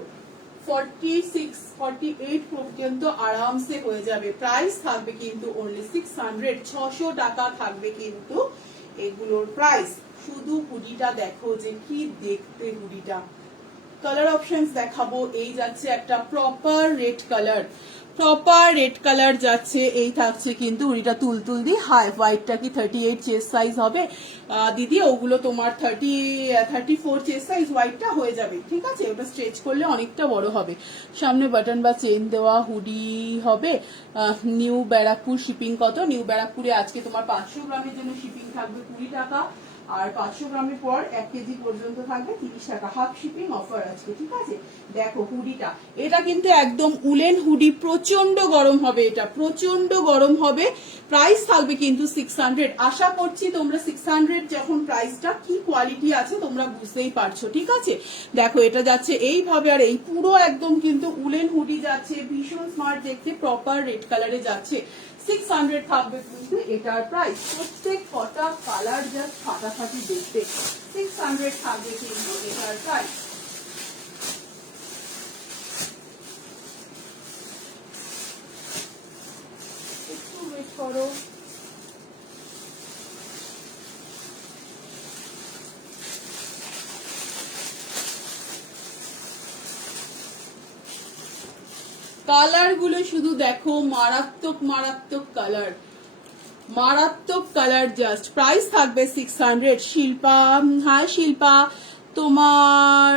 46, 48 পর্যন্ত আরামসে হয়ে যাবে। প্রাইস থাকবে কিন্তু অনলি 600, 600 টাকা থাকবে কিন্তু এগুলোর প্রাইস। শুধু হুডিটা দেখো যে কি দেখতে হুডিটা। কালার অপশনস দেখাবো, এই যাচ্ছে একটা proper red colour, proper red colour যাচ্ছে। এই থাকছে কিন্তু উড়িটা তুলতুল দি হাই। হোয়াইটটা কি 38 চেস্ট সাইজ হবে দিদি? ওগুলো তোমার 34 চেস্ট সাইজ হোয়াইটটা হয়ে যাবে, ঠিক আছে? ওটা স্ট্রেচ করলে অনেকটা বড় হবে। সামনে বাটন বা চেন দেওয়া হুডি হবে। নিউ ব্যারাকপুর শিপিং কত? নিউ ব্যারাকপুরে আজকে তোমার 500 গ্রামের জন্য শিপিং থাকবে 20 টাকা, আর 500 গ্রামের পর 1 কেজি পর্যন্ত থাকবে 30 টাকা। হাফ শিপিং অফার আজকে, ঠিক আছে? দেখো হুডিটা, এটা কিন্তু একদম উলেন হুডি, প্রচন্ড গরম হবে, এটা প্রচন্ড গরম হবে। প্রাইস থাকবে কিন্তু 600। আশা করছি তোমরা 600 যখন প্রাইসটা কি কোয়ালিটি আছে তোমরা বুঝতেই পারছো, ঠিক আছে? দেখো এটা যাচ্ছে এইভাবে, আর এই পুরো একদম কিন্তু উলেন হুডি যাচ্ছে, ভীষণ স্মার্ট দেখতে, প্রপার রেড কালারে যাচ্ছে। 600 থাকবে কিন্তু এটার প্রাইস। প্রত্যেক কটা কালার জাস্ট ফাটাফাটি দেখতে। 600 থাকবে কিন্তু এটার প্রাইস। একটু ওয়েট করো। কালার গুলো শুধু দেখো, মারাত্মক মারাত্মক কালার, মারাত্মক কালার জাস্ট। প্রাইস থাকবে 600। শিল্পা, হ্যাঁ শিল্পা, তোমার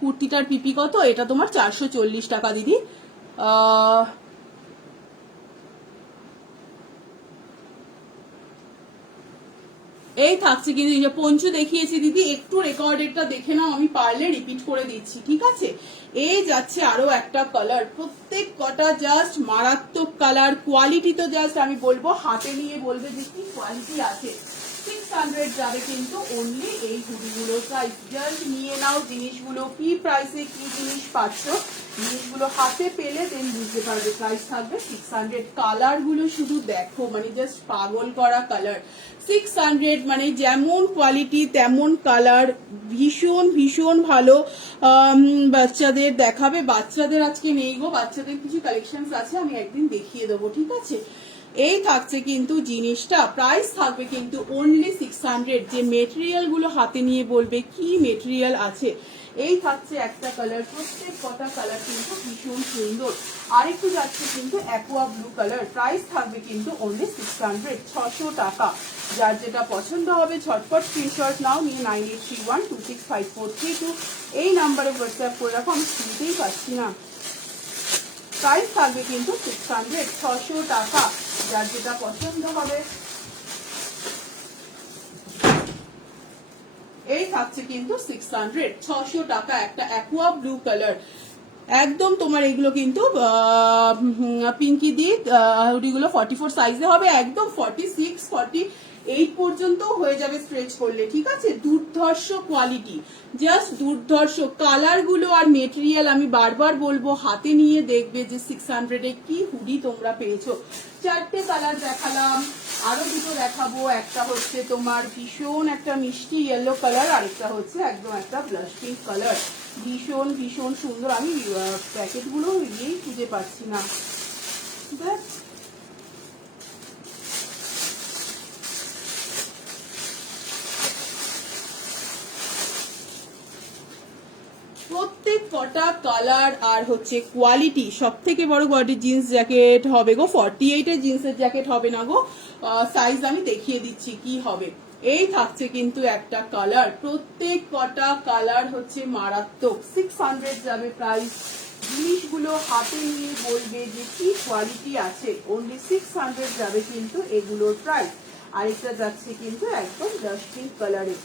কুর্তিটার পিপি কত? এটা তোমার 440 টাকা দিদি। এই থাকছে কিন্তু, এই যে পঞ্চু দেখিয়েছি দিদি, একটু রেকর্ডেরটা দেখে নাও, আমি পারলে রিপিট করে দিচ্ছি, ঠিক আছে? এই যাচ্ছে আরো একটা কালার, প্রত্যেক কটা জাস্ট মারাত্মক কালার। কোয়ালিটি তো জাস্ট আমি বলবো, হাতে নিয়ে বলবে যে কি কোয়ালিটি আছে। 600 যাবে কিন্তু অনলি এই হুডিগুলোর প্রাইস। জাস্ট নিয়ে নাও জিনিসগুলো, কি প্রাইসে কি জিনিস পাচ্ছ, জিনিসগুলো হাতে পেলে দেন বুঝতে পারবে। প্রাইস থাকবে 600। কালার গুলো শুধু দেখো, মানে জাস্ট পাগল করা কালার। 600 মানে যেমন কোয়ালিটি তেমন কালার, ভীষণ ভীষণ ভালো। বাচ্চাদের দেখাবে? বাচ্চাদের আজকে নেই গো, বাচ্চাদের কিছু কালেকশন আছে, আমি একদিন দেখিয়ে দেবো, ঠিক আছে? এই থাকছে কিন্তু জিনিসটা, প্রাইস থাকবে কিন্তু অনলি 600। যে মেটেরিয়াল গুলো হাতে নিয়ে বলবে কি মেটেরিয়াল আছে। এই থাকছে একটা কালার, প্রত্যেক কটা কালার কিন্তু ভীষণ সুন্দর। আরেকটু যাচ্ছে কিন্তু অ্যাকোয়া ব্লু কালার। প্রাইস থাকবে কিন্তু অনলি 600, 600 টাকা। যার যেটা পছন্দ হবে ঝটপট স্ক্রিনশট নাও, নিয়ে 9831265432 এই নাম্বারে হোয়াটসঅ্যাপ করে রাখো। আমি শুনতেই পাচ্ছি না। প্রাইস থাকবে কিন্তু 600, 600 টাকা। যার যেটা পছন্দ হবে। এই থাকছে কিন্তু 600, 600 টাকা একটা অ্যাকোয়া ব্লু কালার। একদম তোমার এগুলো কিন্তু পিঙ্কি দিয়ে হুডিগুলো 44 সাইজে হবে, একদম 46 48 পর্যন্ত হয়ে যাবে স্ট্রেচ করলে, ঠিক আছে? দুর্ধর্ষ কোয়ালিটি, জাস্ট দুর্ধর্ষ। কালার গুলো আর মেটেরিয়াল আমি বারবার বলবো, হাতে নিয়ে দেখবে যে 600 কি হুডি তোমরা পেয়েছো। 4টে কালার দেখালাম, আরো দুটো দেখাবো। একটা হচ্ছে তোমার ভীষণ একটা মিষ্টি ইয়েলো কালার, আরেকটা হচ্ছে একদম একটা ব্লাশ পিঙ্ক কালার। ভীষণ ভীষণ সুন্দর। আমি প্যাকেট গুলো ইয়েই খুঁজে পাচ্ছি না। প্রত্যেক কটা কালার আর হচ্ছে কোয়ালিটি, সব থেকে বড় কোয়ালিটি। জিন্স জ্যাকেট হবে গো 48 এর জিন্সের জ্যাকেট হবে না গো, সাইজ আমি দেখিয়ে দিচ্ছি কি হবে। এই থাকছে কিন্তু একটা কালার, প্রত্যেক কটা কালার হচ্ছে মারাত্মক। 600 যাবে প্রাইস। জিনিসগুলো হাতে নিয়ে বলবে যে কি কোয়ালিটি আছে। অনলি 600 যাবে কিন্তু এগুলোর প্রাইস। আরেকটা যাচ্ছে কিন্তু একদম ডাস্ট পিঙ্ক কালারে।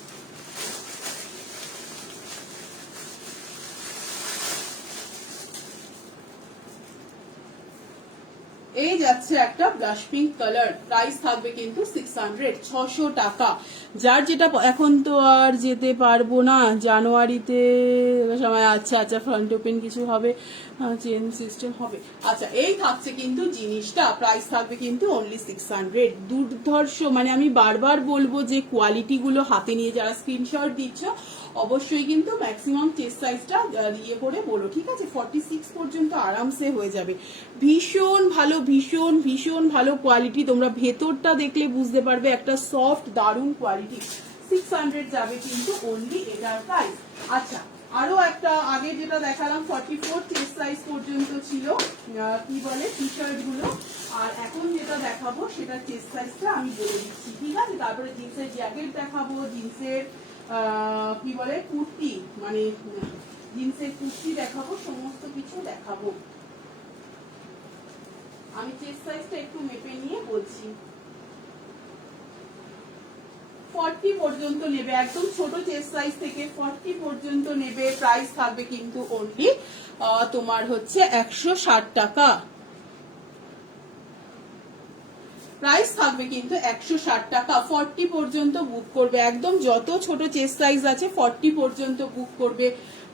এই যাচ্ছে একটা ব্লাশ পিঙ্ক কালার। প্রাইস থাকবে কিন্তু 600, 600 টাকা। যার যেটা এখন তো আর যেতে পারবো না, জানুয়ারিতে সময়। আচ্ছা আচ্ছা, ফ্রন্ট ওপেন কিছু হবে, চেন সিস্টেম হবে। আচ্ছা, এই থাকছে কিন্তু জিনিসটা, প্রাইস থাকবে কিন্তু অনলি 600। দুর্ধর্ষ, মানে আমি বারবার বলবো যে কোয়ালিটি গুলো হাতে নিয়ে যারা স্ক্রিনশট দিচ্ছ অবশ্যই কিন্তু ম্যাক্সিমাম চেস্ট সাইজটা ইয়ে করে বলো, ঠিক আছে? 46 পর্যন্ত আরামসে হয়ে যাবে। ভীষণ ভালো, ভীষণ ভীষণ ভালো কোয়ালিটি। তোমরা ভেতরটা দেখলে বুঝতে পারবে, একটা সফট দারুণ কোয়ালিটি। 600 যাবে কিন্তু অনলি এটার প্রাইস। আচ্ছা, আরো একটা আগে যেটা দেখালাম 44 চেস্ট সাইজ পর্যন্ত ছিল কি বলে টি শার্ট গুলো, আর এখন যেটা দেখাবো সেটা চেস্ট সাইজটা আমি বলে দিচ্ছি, ঠিক আছে। তারপরে জিন্সের জ্যাকেট দেখাবো, জিন্সের কি বলে কুর্তি, মানে জিন্সের কুর্তি দেখাবো, সমস্ত কিছু দেখাবো। আমি চেস্ট সাইজটা একটু মেপে নিয়ে বলছি। 40 পর্যন্ত নেবে, একদম ছোট চেস্ট সাইজ থেকে 40 পর্যন্ত নেবে। প্রাইস থাকবে কিন্তু অনলি তোমার হচ্ছে 160 টাকা। প্রাইস থাকবে কিন্তু 160 টাকা। 40 পর্যন্ত বুক করবে, একদম যত ছোট চেস্ট সাইজ আছে 40 পর্যন্ত বুক করবে।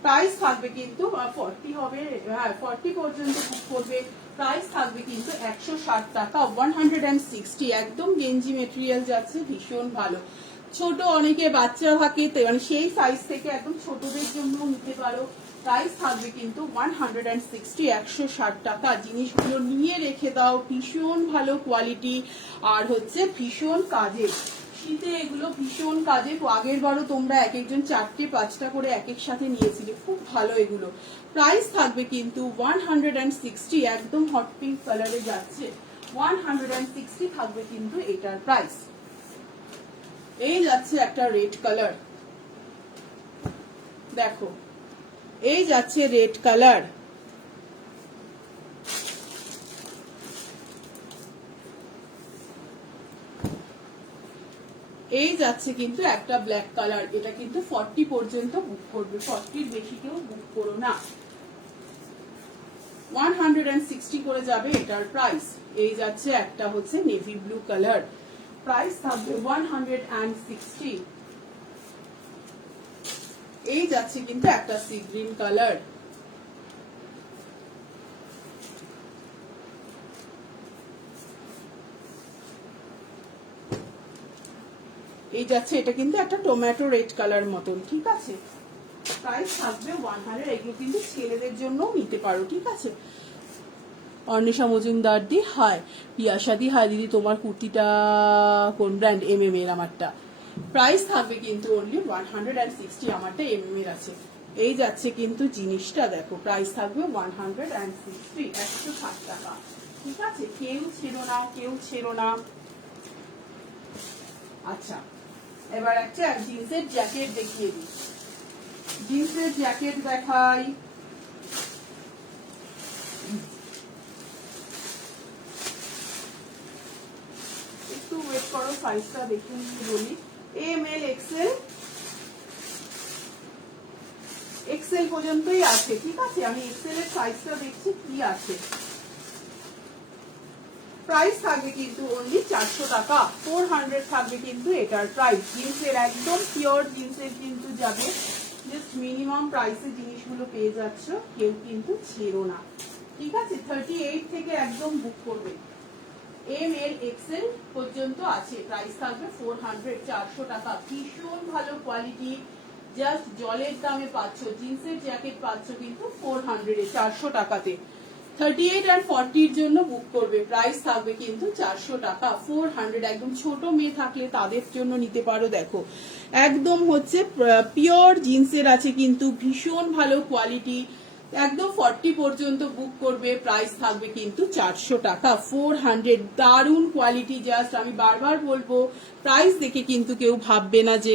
প্রাইস থাকবে কিন্তু 40 হবে, হ্যাঁ 40 পর্যন্ত বুক করবে। প্রাইস থাকবে কিন্তু 160 টাকা। 160, একদম গেঞ্জি মেটেরিয়াল যাচ্ছে, ভীষণ ভালো। ছোট অনেকে বাচ্চা থাকে, মানে সেই সাইজ থেকে একদম ছোটদের জন্য নিতে পারো। প্রাইস থাকবে কিন্তু 160, 160 টাকা। জিনিসগুলো নিয়ে রেখে দাও, ভীষণ ভালো কোয়ালিটি আর হচ্ছে ভীষণ কাজের। শীতে এগুলো ভীষণ কাজে। আগের বারও তোমরা এক একজন 4টে 5টা করে এক এক সাথে নিয়েছিলে, খুব ভালো এগুলো। প্রাইস থাকবে কিন্তু 160, একদম হট পিঙ্ক কালারে যাচ্ছে। 160 থাকবে কিন্তু এটার প্রাইস। এই যাচ্ছে একটা রেড কালার, দেখো এই যাচ্ছে রেড কালার। এই যাচ্ছে কিন্তু একটা ব্ল্যাক কালার, এটা কিন্তু 40 পর্যন্ত বুক করবে, 40-র বেশি কেউ বুক করো না। 160 করে যাবে এটার প্রাইস। এই যাচ্ছে একটা হচ্ছে নেভি ব্লু কালার, প্রাইস থাকবে 160। এই যাচ্ছে কিন্তু একটা সি গ্রিন কালার, এই যাচ্ছে এটা কিন্তু একটা টমেটো রেড কালার মতন, ঠিক আছে। প্রাইস থাকবে 100। এগুলো কিন্তু ছেলেদের জন্য নিতে পারো, ঠিক আছে। অর্ণিশা মজুমদার দি হাই, পিয়াসা দি হাই দিদি, তোমার কুর্তিটা কোন ব্র্যান্ড? MM এর আমারটা। প্রাইস থাকবে কিন্তু অনলি 160, আমারটা MM এর আছে। এই যাচ্ছে কিন্তু জিনিসটা দেখো, প্রাইস থাকবে 160, 160 টাকা, ঠিক আছে। কেউ ছেড়ো না, কেউ ছেড়ো না। আচ্ছা, এবার একটা জিন্সের জ্যাকেট দেখিয়ে দিই। জিন্সের জ্যাকেট দেখাই। একটু ওয়েট করো, সাইজটা দেখে বলি। ML XL পর্যন্তই আছে, ঠিক আছে। আমি XL এর সাইজটা দেখছি কি আছে। প্রাইস থাকবে কিন্তু অনলি 400 টাকা। 400 থাকবে কিন্তু এটার প্রাইস। জিন্সের একদম পিওর জিন্সের কিন্তু যাবে, জাস্ট মিনিমাম প্রাইসে জিনিসগুলো পেয়ে যাচ্ছ, কেউ কিন্তু ছেড়ো না, ঠিক আছে। 38 থেকে একদম বুক করবে। ML XL পর্যন্ত আছে, প্রাইস থাকবে 400, 400 টাকা। ভীষণ ভালো কোয়ালিটি, জাস্ট জলের দামে পাচ্ছ। জিন্সের জ্যাকেট পাচ্ছ কিন্তু 400 এ, 400 টাকাতে। 38 আর 40-র জন্য বুক করবে, প্রাইস থাকবে কিন্তু 400 টাকা। 400, একদম ছোট মেয়ে থাকলে তাদের জন্য নিতে পারো। দেখো একদম হচ্ছে পিওর জিন্সের আছে কিন্তু, ভীষণ ভালো কোয়ালিটি, একদম 40 পর্যন্ত বুক করবে, প্রাইস থাকবে কিন্তু 400 টাকা। 400, দারুণ কোয়ালিটি। জাস্ট আমি বারবার বলবো, প্রাইস দেখে কিন্তু কেউ ভাববে না যে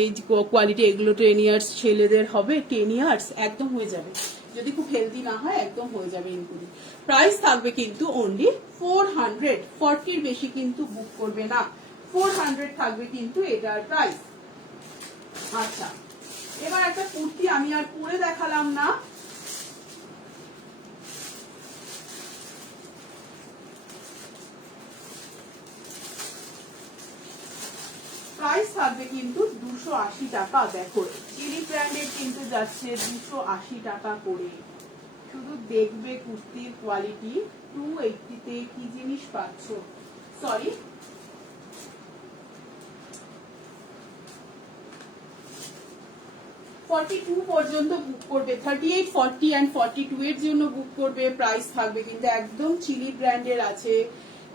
কোয়ালিটি এগুলো 10 ইয়ার্স ছেলেদের হবে। 10 ইয়ার্স একদম হয়ে যাবে, যদি খুব হেলদি না হয় একদম হয়ে যাবে ইনক্লুডিং। প্রাইস থাকবে কিন্তু অনলি 400, 40-র বেশি কিন্তু বুক করবে না। 400 থাকবে কিন্তু এটার প্রাইস। আচ্ছা, এবার একটা কুর্তি আমি আর পরে দেখালাম না, প্রাইস থাকবে কিন্তু 280 টাকা। দেখো চিলি ব্র্যান্ডের কিন্তু যাচ্ছে 280 টাকা করে। শুধু দেখবে কুর্তির কোয়ালিটি। 280-তে কি জিনিস পাচ্ছ, সরি 42 পর্যন্ত বুক করবে। 38, 40 and 42 এর জন্য বুক করবে। প্রাইস থাকবে কিন্তু একদম চিলি ব্র্যান্ডের আছে,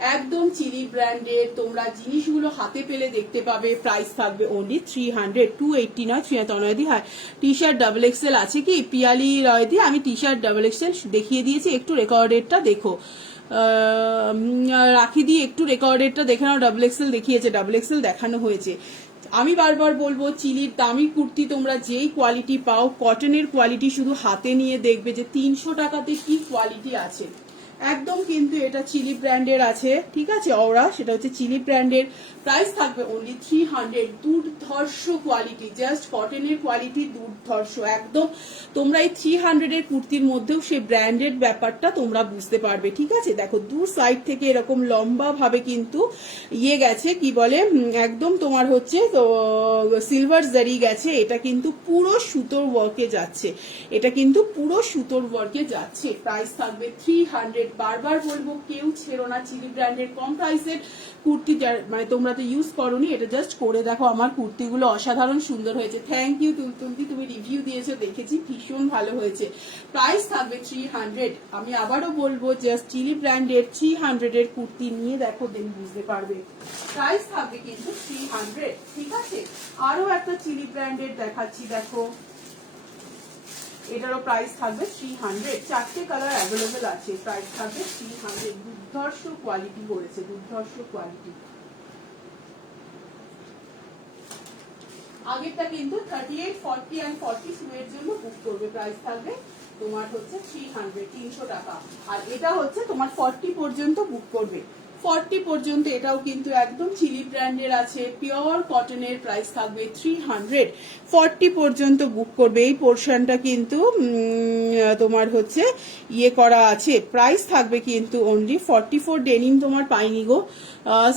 একদম চিলি ব্র্যান্ডের, তোমরা জিনিসগুলো হাতে পেলে দেখতে পাবে। প্রাইস থাকবে অনলি 300, 280 নয়, 3 তনয়দি। হ্যাঁ, টি শার্ট ডাবল এক্সেল আছে কি পিয়ালি রয়দি? আমি টি শার্ট ডাবল এক্সেল দেখিয়ে দিয়েছি, একটু রেকর্ডেডটা দেখো। রাখি দিয়ে একটু রেকর্ডেডটা দেখে নাও, ডাবল এক্সেল দেখিয়েছে, ডাবল এক্সেল দেখানো হয়েছে। আমি বারবার বলবো, চিলির দামি কুর্তি তোমরা যেই কোয়ালিটি পাও, কটনের কোয়ালিটি শুধু হাতে নিয়ে দেখবে যে 300 টাকাতে কি কোয়ালিটি আছে। একদম কিন্তু এটা চিলি ব্র্যান্ডের আছে, ঠিক আছে, ওরা সেটা হচ্ছে চিলি ব্র্যান্ডের। প্রাইস থাকবে অনলি 300, দুর্ধর্ষ কোয়ালিটি, জাস্ট কটনের কোয়ালিটি দুর্ধর্ষ একদম। তোমরা এই 300 এর কুর্তির মধ্যেও সেই ব্র্যান্ডেড ব্যাপারটা তোমরা বুঝতে পারবে, ঠিক আছে। দেখো দু সাইড থেকে এরকম লম্বা ভাবে কিন্তু ইয়ে গেছে, কি বলে, একদম তোমার হচ্ছে তো সিলভার জারি গেছে। এটা কিন্তু পুরো সুতোর ওয়ার্কে যাচ্ছে, এটা কিন্তু পুরো সুতোর ওয়ার্কে যাচ্ছে। প্রাইস থাকবে 300। বারবার বলবো, কেউ ছেড়ো না চিলি ব্র্যান্ডের কম প্রাইসের কুর্তি, মানে তোমরা তো ইউজ করোনি, এটা জাস্ট করে দেখো, আমার কুর্তিগুলো অসাধারণ সুন্দর হয়েছে। থ্যাংক ইউ তুলতুলদি, তুমি রিভিউ দিয়েছো, দেখেছি, ভীষণ ভালো হয়েছে। প্রাইস থাকবে 300। আমি আবারও বলবো, জাস্ট চিলি ব্র্যান্ডের 300 এর কুর্তি নিয়ে দেখো, দেন বুঝতে পারবে। প্রাইস থাকবে কিন্তু 300, ঠিক আছে। আরো একটা চিলি ব্র্যান্ডের দেখাচ্ছি, দেখো, এটারও প্রাইস থাকবে 300। 4টে কালার অ্যাভেলেবেল আছে, প্রাইস থাকবে 300। দুর্ধর্ষ কোয়ালিটি করেছে, দুর্ধর্ষ কোয়ালিটি। আগেরটা কিন্তু 38, 40 এন্ড 42 এর জন্য বুক করবে। প্রাইস থাকবে তোমার হচ্ছে 300, 300 টাকা। আর এটা হচ্ছে তোমার 40 পর্যন্ত বুক করবে, 40 পর্যন্ত। এটাও কিন্তু একদম চিলি ব্র্যান্ডের আছে, পিওর কটনের। প্রাইস থাকবে 300, 40 পর্যন্ত বুক করবে। এই পোর্শনটা কিন্তু তোমার হচ্ছে ইয়ে করা আছে। প্রাইস থাকবে কিন্তু অনলি 44। ডেনিম তোমার পাইনি গো,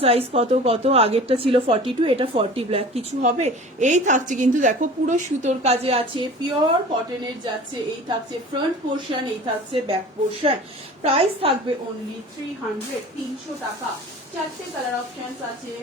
সাইজ কত কত, আগেরটা ছিল 42, এটা 40 ব্ল্যাক, কিছু হবে। এই থাকছে কিন্তু দেখো, পুরো সুতোর কাজে আছে, পিওর কটনের যাচ্ছে। এই থাকছে ফ্রন্ট পোর্শন, এই থাকছে ব্যাক পোর্শন। প্রাইস থাকবে অনলি 300, 300 টাকা। 4টে কালার অপশনস আছে।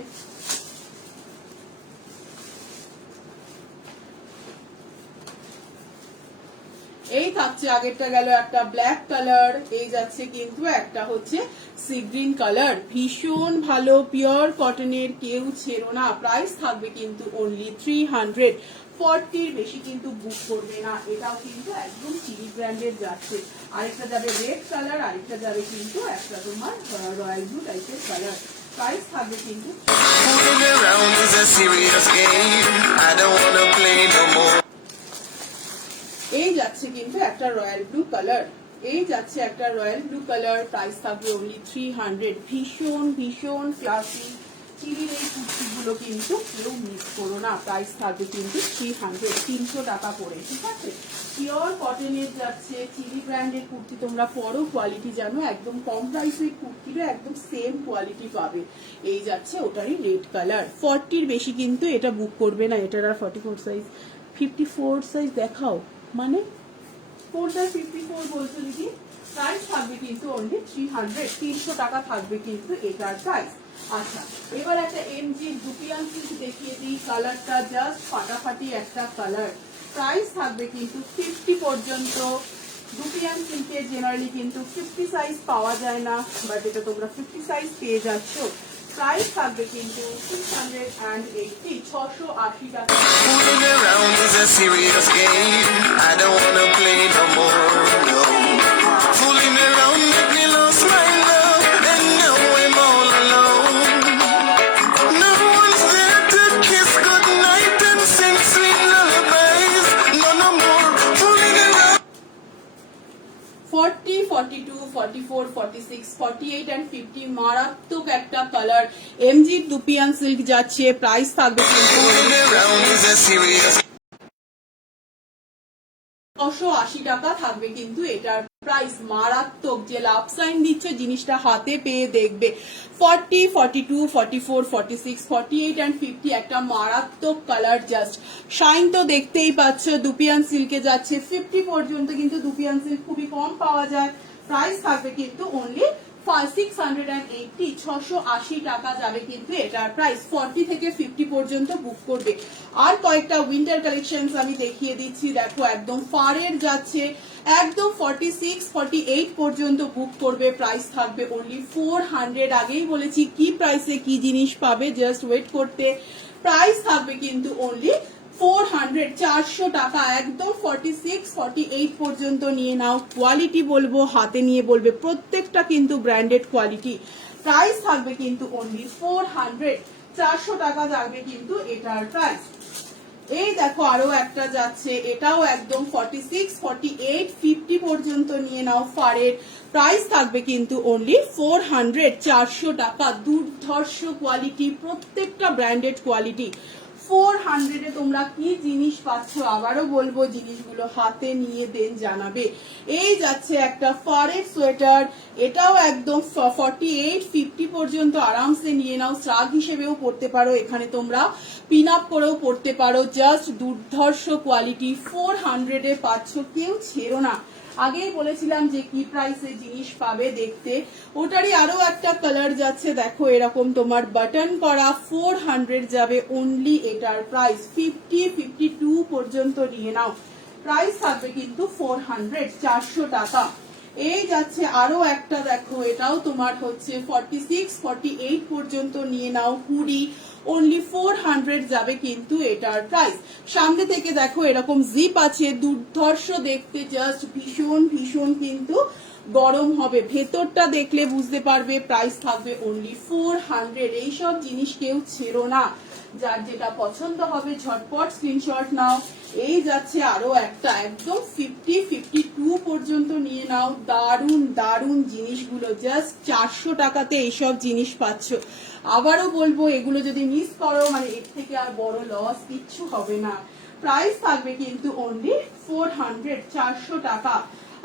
এই থাকছে, আগেরটা গেল একটা ব্ল্যাক কালার, এই যাচ্ছে কিন্তু একটা হচ্ছে সি গ্রিন কালার। ভীষণ ভালো, পিওর কটনের, কেউ ছেড়ো না। প্রাইস থাকবে কিন্তু অনলি 300। 40 বেশি কিন্তু বুক করবে না। এটাও কিন্তু একদম চিলি ব্র্যান্ডের যাচ্ছে। আরেকটা যাবে রেড কালার, আরেকটা যাবে কিন্তু একটা তোমার রয়্যাল ব্লু টাইপের কালার। প্রাইস থাকবে কিন্তু এই যাচ্ছে কিন্তু একটা রয়্যাল ব্লু কালার, এই যাচ্ছে একটা রয়্যাল ব্লু কালার। প্রাইস থাকবে অনলি 300। ভীষণ ভীষণ ক্লাসি চিলির এই কুর্তিগুলো কিন্তু কেউ মিস করো না। প্রাইস থাকবে কিন্তু 300, 300 টাকা করে, ঠিক আছে। পিওর কটনের যাচ্ছে, চিলি ব্র্যান্ডের কুর্তি তোমরা পরো, কোয়ালিটি জানো, একদম কম প্রাইসের কুর্তিটা একদম সেম কোয়ালিটি পাবে। এই যাচ্ছে ওটারই রেড কালার। 40 বেশি কিন্তু এটা বুক করবে না। এটার আর 44 সাইজ, 54 সাইজ দেখাও, মানে কোনটা 54 বলছো দিদি? প্রাইস থাকবে কিন্তু অনলি 300, 300 টাকা থাকবে কিন্তু এটার প্রাইস। আচ্ছা, এবার একটা এমজি দুপিয়ান সিল্ক দেখিয়ে দিই। কালারটা জাস্ট ফাটাফাটি একটা কালার। প্রাইস থাকবে কিন্তু 50 পর্যন্ত। দুপিয়ান সিল্কে জেনারেলি কিন্তু 50 সাইজ পাওয়া যায় না, বাট এটা তোমরা 50 সাইজ পেয়ে যাচ্ছ। প্রাইস থাকবে কিন্তু 680, 680 টাকা। মারাত্মক একটা কালার, এমজি দুপিয়ান সিল্ক যাচ্ছে। প্রাইস থাকবে 680 টাকা থাকবে কিন্তু এটার প্রাইস। মারাত্মক, যে লাভ সাইন দিচ্ছে জিনিসটা হাতে পেয়ে দেখবে। 40, 42, 44, 46, 48 and 50 একটা মারাত্মক কালার। জাস্ট শাইন তো দেখতেই পাচ্ছ, দুপিয়ান সিল্কে যাচ্ছে 50 পর্যন্ত, কিন্তু দুপিয়ান সিল্ক খুবই কম পাওয়া যায়। প্রাইস থাকবে কিন্তু অনলি 680, 680 টাকা যাবে কিন্তু এটার প্রাইস। 40 থেকে 50 পর্যন্ত বুক করবে। আর কয়েকটা উইন্টার কালেকশন আমি দেখিয়ে দিচ্ছি, দেখো একদম ফারের যাচ্ছে, একদম 46 48 পর্যন্ত বুক করবে, প্রাইস থাকবে অনলি 400। আগেই বলেছি কি প্রাইসে কি জিনিস পাবে, জাস্ট ওয়েট করতে। প্রাইস থাকবে কিন্তু অনলি 400, 400 টাকা, একদম 46 48 পর্যন্ত নিয়ে নাও। কোয়ালিটি বলবো, হাতে নিয়ে বলবে প্রত্যেকটা কিন্তু ব্র্যান্ডেড কোয়ালিটি। প্রাইস থাকবে কিন্তু অনলি 400, 400 টাকা যাবে কিন্তু এটার প্রাইস। এই দেখো আরো একটা যাচ্ছে, এটাও একদম 46 48 50 পর্যন্ত নিয়ে নাও। ফারের প্রাইস থাকবে কিন্তু অনলি 400, 400 টাকা। দুর্ধর্ষ কোয়ালিটি, প্রত্যেকটা ব্র্যান্ডেড কোয়ালিটি। 400 এ তোমরা কি জিনিস পাচ্ছ আবারও বলবো, জিনিসগুলো হাতে নিয়ে দেন জানাবে। এই যাচ্ছে একটা ফারের সোয়েটার, এটাও একদম 48 50 পর্যন্ত আরামসে নিয়ে নাও। স্ট্রাগ হিসেবেও পড়তে পারো, এখানে তোমরা পিন আপ করেও পড়তে পারো। জাস্ট দুর্ধর্ষ কোয়ালিটি, 400 এ পাচ্ছ, কেউ ছেড়ো না। আগেই বলেছিলাম যে কি প্রাইসে জিনিস পাবে দেখতে। ওটারই আরো একটা কালার যাচ্ছে, দেখো এরকম তোমার বাটন করা, 400 যাবে অনলি এটার প্রাইস। 50 52 পর্যন্ত নিয়ে নাও, প্রাইস থাকবে কিন্তু 400, 400 টাকা। এই যাচ্ছে আরো একটা, দেখো এটাও তোমার হচ্ছে 46 48 পর্যন্ত নিয়ে নাও। হুডি অনলি 400 যাবে কিন্তু এটার প্রাইস। সামনে থেকে দেখো এরকম জিপ আছে, দুর্ধর্ষ দেখতে, জাস্ট ভীষণ ভীষণ কিন্তু গরম হবে। ভেতরটা দেখলে বুঝতে পারবে। প্রাইস থাকবে অনলি 400। এইসব জিনিস কেউ ছেড়ো না, যার যেটা পছন্দ হবে ঝটপট স্ক্রিনশট নাও। এই যাচ্ছে আরো একটা, একদম 50 52 পর্যন্ত নিয়ে নাও। দারুন দারুন জিনিসগুলো, জাস্ট 400 টাকাতে এইসব জিনিস পাচ্ছ। আবারও বলবো, এগুলো যদি মিস করো মানে এর থেকে আর বড় লস কিচ্ছু হবে না। প্রাইস থাকবে কিন্তু অনলি 400, 400 টাকা।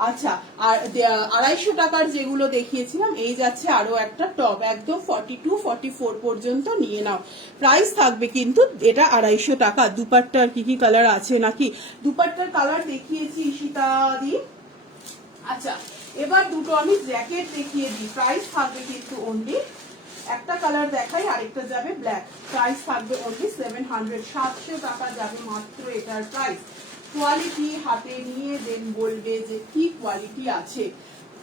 আচ্ছা, আর 250 টাকার যেগুলো দেখিয়েছিলাম, এই যাচ্ছে আরো একটা টপ, একদম 42 44 পর্যন্ত নিয়ে নাও। প্রাইস থাকবে কিন্তু এটা 250 টাকা। দুপাট্টার কি কি কালার আছে নাকি? দুপাট্টার কালার দেখিয়েছি ঈশিতা দি। আচ্ছা, এবার দুটো আমি জ্যাকেট দেখিয়ে দিই। প্রাইস থাকবে কিন্তু অনলি, একটা কালার দেখাই, আরেকটা যাবে ব্ল্যাক। প্রাইস থাকবে অনলি 700, 700 টাকা যাবে মাত্র এটার প্রাইস। কোয়ালিটি হাতে নিয়ে দেন বলবে যে কি কোয়ালিটি আছে।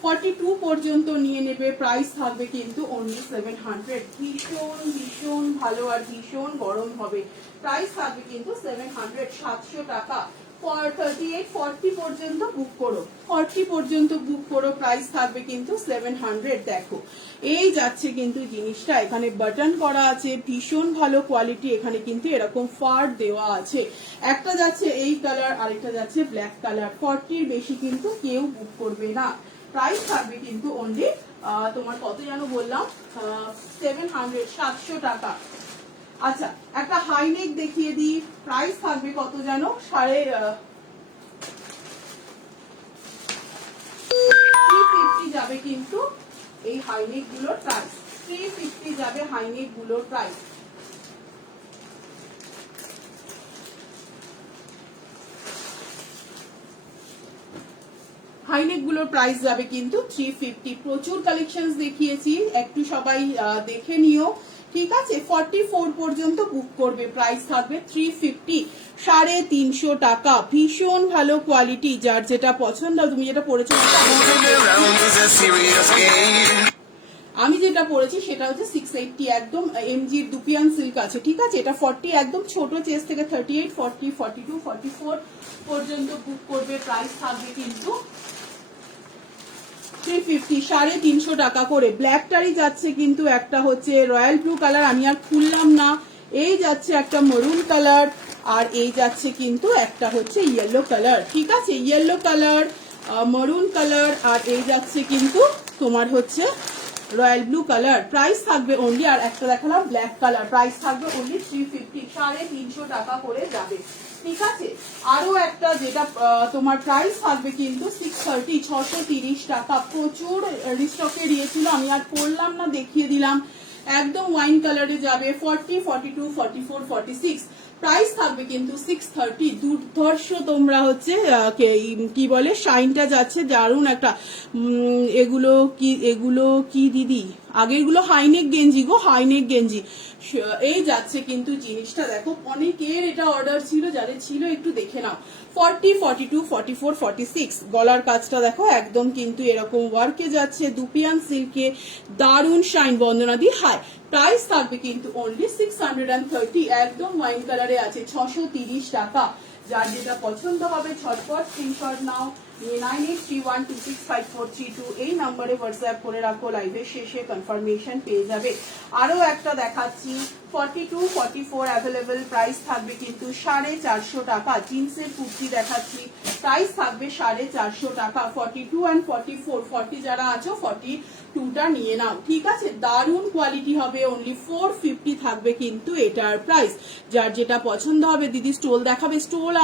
42 পর্যন্ত নিয়ে নেবে, প্রাইস থাকবে কিন্তু অনলি 700। ভীষণ ভীষণ ভালো আর ভীষণ গরম হবে। প্রাইস থাকবে কিন্তু 700, 700 টাকা। 38 40 পর্যন্ত বুক করো, 40 পর্যন্ত বুক করো, প্রাইস থাকবে কিন্তু 700। দেখো এই যাচ্ছে কিন্তু জিনিসটা, এখানে বাটন করা আছে, ভীষণ ভালো কোয়ালিটি। এখানে কিন্তু এরকম ফার দেওয়া আছে। একটা যাচ্ছে এই কালার, আরেকটা যাচ্ছে ব্ল্যাক কালার। 40 বেশি কিন্তু কেউ বুক করবে না। প্রাইস থাকবে কিন্তু অনলি তোমার কত যেন বললাম, 700, 700 টাকা। আচ্ছা, একটা হাইনেক দেখিয়ে দিই। প্রাইস থাকবে কত যেন, 350 যাবে কিন্তু এই হাইনেক গুলোর প্রাইস। 350 যাবে হাইনেক গুলোর প্রাইস। হাইনেক গুলোর প্রাইস যাবে কিন্তু 350। প্রচুর কালেকশন দেখিয়েছি, একটু সবাই দেখে নিও, ঠিক আছে। 44 পর্যন্ত বুক করবে, প্রাইস থাকবে 350, 350 টাকা। ভীষণ ভালো কোয়ালিটি, যার যেটা পছন্দ। তুমি যেটা পড়েছো, আমি যেটা পড়েছি সেটা হচ্ছে 680, একদম এমজির দুপিয়ান সিল্ক আছে, ঠিক আছে। এটা 40, একদম ছোট চেস্ট থেকে 38 40 42 44 পর্যন্ত বুক করবে, প্রাইস থাকবে কিন্তু 350, 350 টাকা করে। ব্ল্যাকটারই যাচ্ছে কিন্তু একটা হচ্ছে রয়্যাল ব্লু কালার, আমি আর খুললাম না। এই যাচ্ছে একটা মরুন কালার, আর এই যাচ্ছে কিন্তু একটা হচ্ছে ইয়েলো কালার, ঠিক আছে। ইয়েলো কালার, মরুন কালার, আর এই যাচ্ছে কিন্তু তোমার হচ্ছে রয়্যাল ব্লু কালার। প্রাইস থাকবে অনলি, আর একটা দেখালাম ব্ল্যাক কালার, প্রাইস থাকবে অনলি 350, 350 টাকা করে যাবে, ঠিক আছে। আরো একটা যেটা তোমার প্রাইস থাকবে কিন্তু 630, 630 টাকা। প্রচুর রিস্টকে দিয়েছিল, আমি আর পরলাম না, দেখিয়ে দিলাম। একদম ওয়াইন কালারে যাবে, 40 42 44 46। প্রাইস থাকবে কিন্তু 630। দুর্ধর্ষ তোমরা হচ্ছে কি বলে শাইনটা যাচ্ছে, দারুন একটা। এগুলো কি দিদি? আগেরগুলো হাইনেক গেঞ্জি গো, হাইনেক গেঞ্জি। এই যাচ্ছে কিন্তু জিনিসটা দেখো, অনেকের এটা অর্ডার ছিল, যাদের ছিল একটু দেখে নাও। 40, 42, 44, 46 গলার কাজটা দেখো একদম কিন্তু এরকম ওয়ার্কে যাচ্ছে, দুপিয়ান সিল্কে, দারুন শাইন। বন্দনা দি হাই, প্রাইস থাকবে কিন্তু অনলি 630, একদম ওয়াইন কালারে আছে, 630 টাকা। যার যেটা পছন্দ হবে ঝটপট স্ক্রিনশট নাও, 9831265432 এই নম্বরে হোয়াটসঅ্যাপ করে রাখো, লাইভের শেষে কনফার্মেশন পেয়ে যাবে। আরো একটা দেখাচ্ছি, 42, 44 অ্যাভেলেবেল, প্রাইস থাকবে কিন্তু 450 টাকা। জিন্সের কুর্তি দেখাচ্ছি, প্রাইস থাকবে 450 টাকা। 42 অ্যান্ড 44, 40 যারা আছো 42টা নিয়ে নাও, ঠিক আছে। দারুন কোয়ালিটি হবে, অনলি 450 থাকবে কিন্তু এটার প্রাইস। যার যেটা পছন্দ হবে, দিদি স্টোল দেখাবে, স্টোল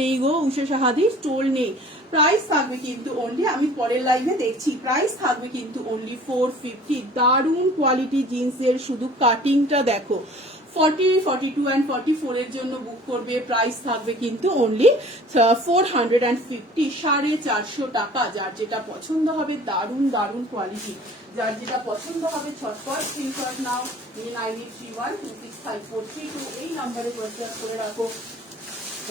নেই গো উষা সাহাদি, স্টোল নেই। প্রাইস থাকবে কিন্তু অনলি, আমি পরের লাইভে দেখছি, প্রাইস থাকবে কিন্তু অনলি 450। দারুন কোয়ালিটি জিন্সের, শুধু কাটিংটা দেখো। 40, 42 অ্যান্ড 44 এর জন্য বুক করবে, প্রাইস থাকবে কিন্তু অনলি 450, 450 টাকা। যার যেটা পছন্দ হবে, দারুন দারুন কোয়ালিটি, যার যেটা পছন্দ হবে ঝটপট স্ক্রিনশট নাও, 9831265432 এই নম্বরে হোয়াটসঅ্যাপ করে রাখো,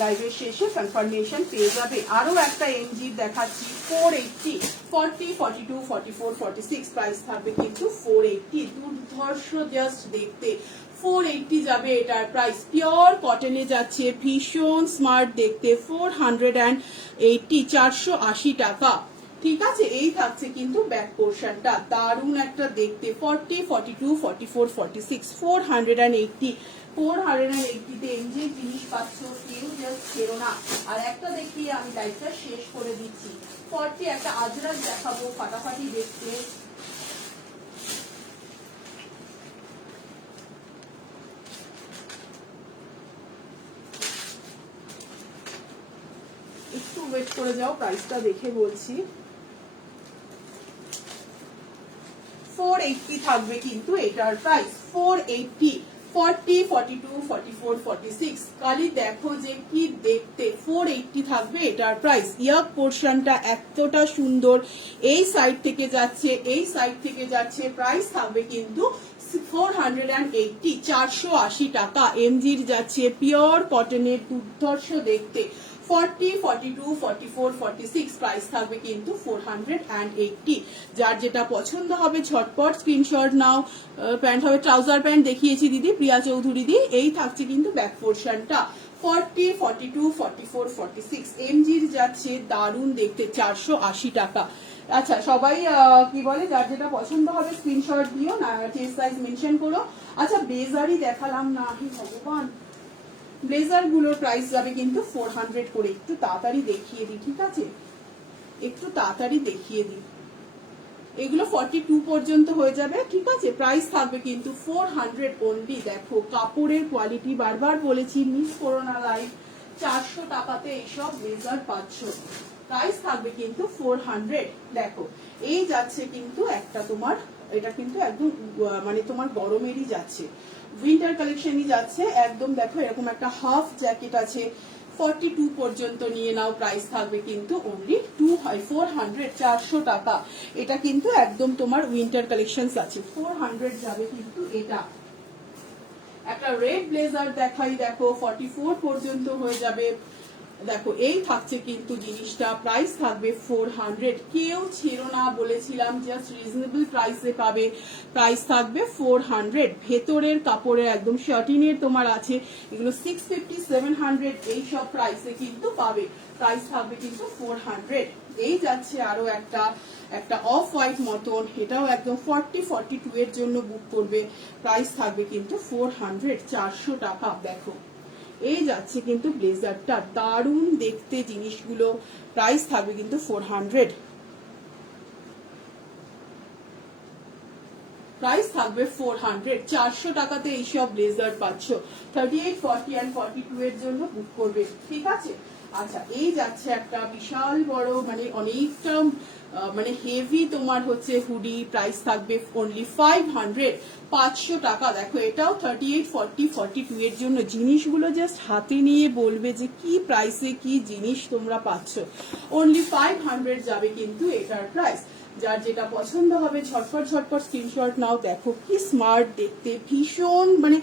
লাইভের শেষে কনফার্মেশন পেয়ে যাবে। আরো একটা এমজি দেখাচ্ছি, 480, 40, 42, 44, 46 প্রাইস থাকবে কিন্তু 480। দুর্ধর্ষ জাস্ট দেখতে, 480 যাবে এটার প্রাইস। পিওর কটনে যাচ্ছে, ভীষণ স্মার্ট দেখতে, 480, 480 টাকা, ঠিক আছে। এই থাকছে কিন্তু ব্যাক পোর্শনটা, দারুন একটা দেখতে, 40, 42, 44, 46, 480, 480 এমজি জিনিস পাচ্ছ, কেউ জাস্ট ছেড়ো না। আর একটা দেখিয়ে আমি লাইভটা শেষ করে দিচ্ছি, 40 একটা আজরাক দেখাবো, ফাটাফাটি দেখতে, একটু ওয়েট করে যাও, প্রাইসটা দেখে বলছি। 480 থাকবে কিন্তু এটার প্রাইস, 480, 40, 42, 44, 46 কালি দেখো যে কি দেখতে, 480 থাকবে এটার প্রাইস। ইয়াক পোর্শনটা এতটা সুন্দর, এই সাইড থেকে যাচ্ছে, এই সাইড থেকে যাচ্ছে, প্রাইস থাকবে কিন্তু 480, 480 টাকা। এমজির যাচ্ছে, পিওর কটনের, দুর্ধর্ষ দেখতে, 40, 42, 44, 46 প্রাইস থাকবে কিন্তু 480। যার যেটা পছন্দ হবে ঝটপট স্ক্রিনশট নাও। প্যান্ট হবে ট্রাউজার প্যান্ট দেখিয়েছি দিদি, প্রিয়া চৌধুরী দি। এই থাকছে কিন্তু ব্যাক পোর্শনটা, 40, 42, 44, 46 এমজির যাচ্ছে, দারুন দেখতে, 480 টাকা। আচ্ছা সবাই কি বলে, যার যেটা পছন্দ হবে স্ক্রিনশট দিও না, চেস্ট সাইজ মেনশন করো। আচ্ছা ব্লেজারই দেখালাম না, হে ভগবান, ব্লেজার গুলোর প্রাইস যাবে কিন্তু 400 করে। একটু তাড়াতাড়ি দেখিয়ে দিই, ঠিক আছে, একটু তাড়াতাড়ি দেখিয়ে দিই। এগুলো 42 পর্যন্ত হয়ে যাবে, ঠিক আছে। প্রাইস থাকবে কিন্তু 400 অনলি। দেখো কাপড়ের কোয়ালিটি, বারবার বলেছি মিস করো না লাইভ, 400 টাকাতে এইসব ব্লেজার পাচ্ছ। প্রাইস থাকবে কিন্তু 400। দেখো এই যাচ্ছে কিন্তু একটা তোমার, এটা কিন্তু একদম মানে তোমার গরমেরই যাচ্ছে, উইন্টার কালেকশনই যাচ্ছে একদম। দেখো এরকম একটা হাফ জ্যাকেট আছে, 42 পর্যন্ত নিয়ে নাও, প্রাইস থাকবে কিন্তু অনলি 400, 400 টাকা। এটা কিন্তু একদম তোমার উইন্টার কালেকশন আছে, 400 যাবে কিন্তু এটা। একটা রেড ব্লেজার দেখাই, দেখো 44 পর্যন্ত হয়ে যাবে। দেখো এই থাকছে কিন্তু জিনিসটা, প্রাইস থাকবে 400। কেউ ছেড়ো না, বলেছিলাম জাস্ট রিজনেবল প্রাইসে পাবে, প্রাইস থাকবে 400। ভেতরের কাপড়ের একদম শার্টিনের তোমার আছে, এগুলো 650, 700 এই সব প্রাইসে কিন্তু পাবে, প্রাইস থাকবে কিন্তু 400। এই যাচ্ছে আরো একটা, একটা অফ হোয়াইট মতন, এটাও একদম 40, 42 এর জন্য বুক করবে, প্রাইস থাকবে কিন্তু 400, 400 টাকা। দেখো এই যাচ্ছে কিন্তু ব্লেজারটা, দারুণ দেখতে জিনিসগুলো, প্রাইস থাকবে কিন্তু 400, প্রাইস থাকবে 400, 400 টাকাতে এইসব ব্লেজার পাচ্ছ। 38, 40 এন্ড 42 এর জন্য বুক করবে, ঠিক আছে। আচ্ছা এই যাচ্ছে একটা বিশাল বড়, মানে অনেকটা মানে হেভি তোমার হচ্ছে হুডি, প্রাইস থাকবে অনলি 500, 500 টাকা। দেখো এটাও 38, 40, 42 এর জন্য। জিনিসগুলো জাস্ট হাতে নিয়ে বলবে যে কি প্রাইসে কি জিনিস তোমরা পাচ্ছ। অনলি 500 যাবে কিন্তু এটার প্রাইস। যার যেটা পছন্দ হবে ঝটপট ঝটপট স্ক্রিনশট নাও। দেখো কি স্মার্ট দেখতে, ভীষণ মানে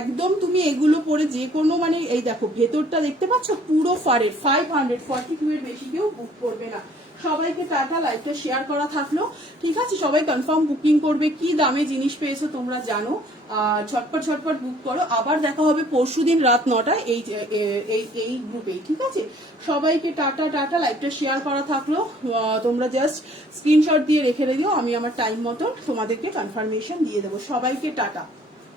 একদম তুমি এগুলো পরে যে কোনো মানে এই দেখো ভেতরটা দেখতে পাচ্ছ পুরো ফারের 542 এর বেশি কেউ বুক করবে না। সবাইকে টাটা, লাইভটা শেয়ার করা থাকলো, ঠিক আছে? সবাই কনফার্ম বুকিং করবে, কি দামে জিনিস পেয়েছো তোমরা জানো, ঝটপট ঝটপট বুক করো। আবার দেখা হবে পরশুদিন রাত 9টায় এই গ্রুপেই, ঠিক আছে? সবাইকে টাটা টাটা, লাইভটা শেয়ার করা থাকলো, তোমরা জাস্ট স্ক্রিনশট দিয়ে রেখে দিও, আমি আমার টাইম মতন তোমাদেরকে কনফার্মেশন দিয়ে দেবো। সবাইকে টাটা,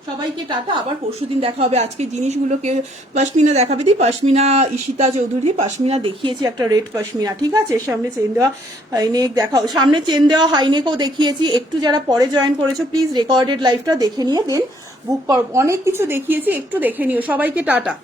সবাইকে টাটা, আবার পরশুদিন দেখা হবে। আজকে জিনিসগুলোকে পশমিনা দেখাবে দি, পশমিনা ঈশিতা চৌধুরী পশমিনা দেখিয়েছি, একটা রেড পশমিনা, ঠিক আছে? সামনে চেন দেওয়া হাইনেক দেখাও, সামনে চেন দেওয়া হাইনেকও দেখিয়েছি। একটু যারা পরে জয়েন করেছো প্লিজ রেকর্ডেড লাইভটা দেখে নিয়ে দেন বুক করো, অনেক কিছু দেখিয়েছি, একটু দেখে নিও। সবাইকে টাটা।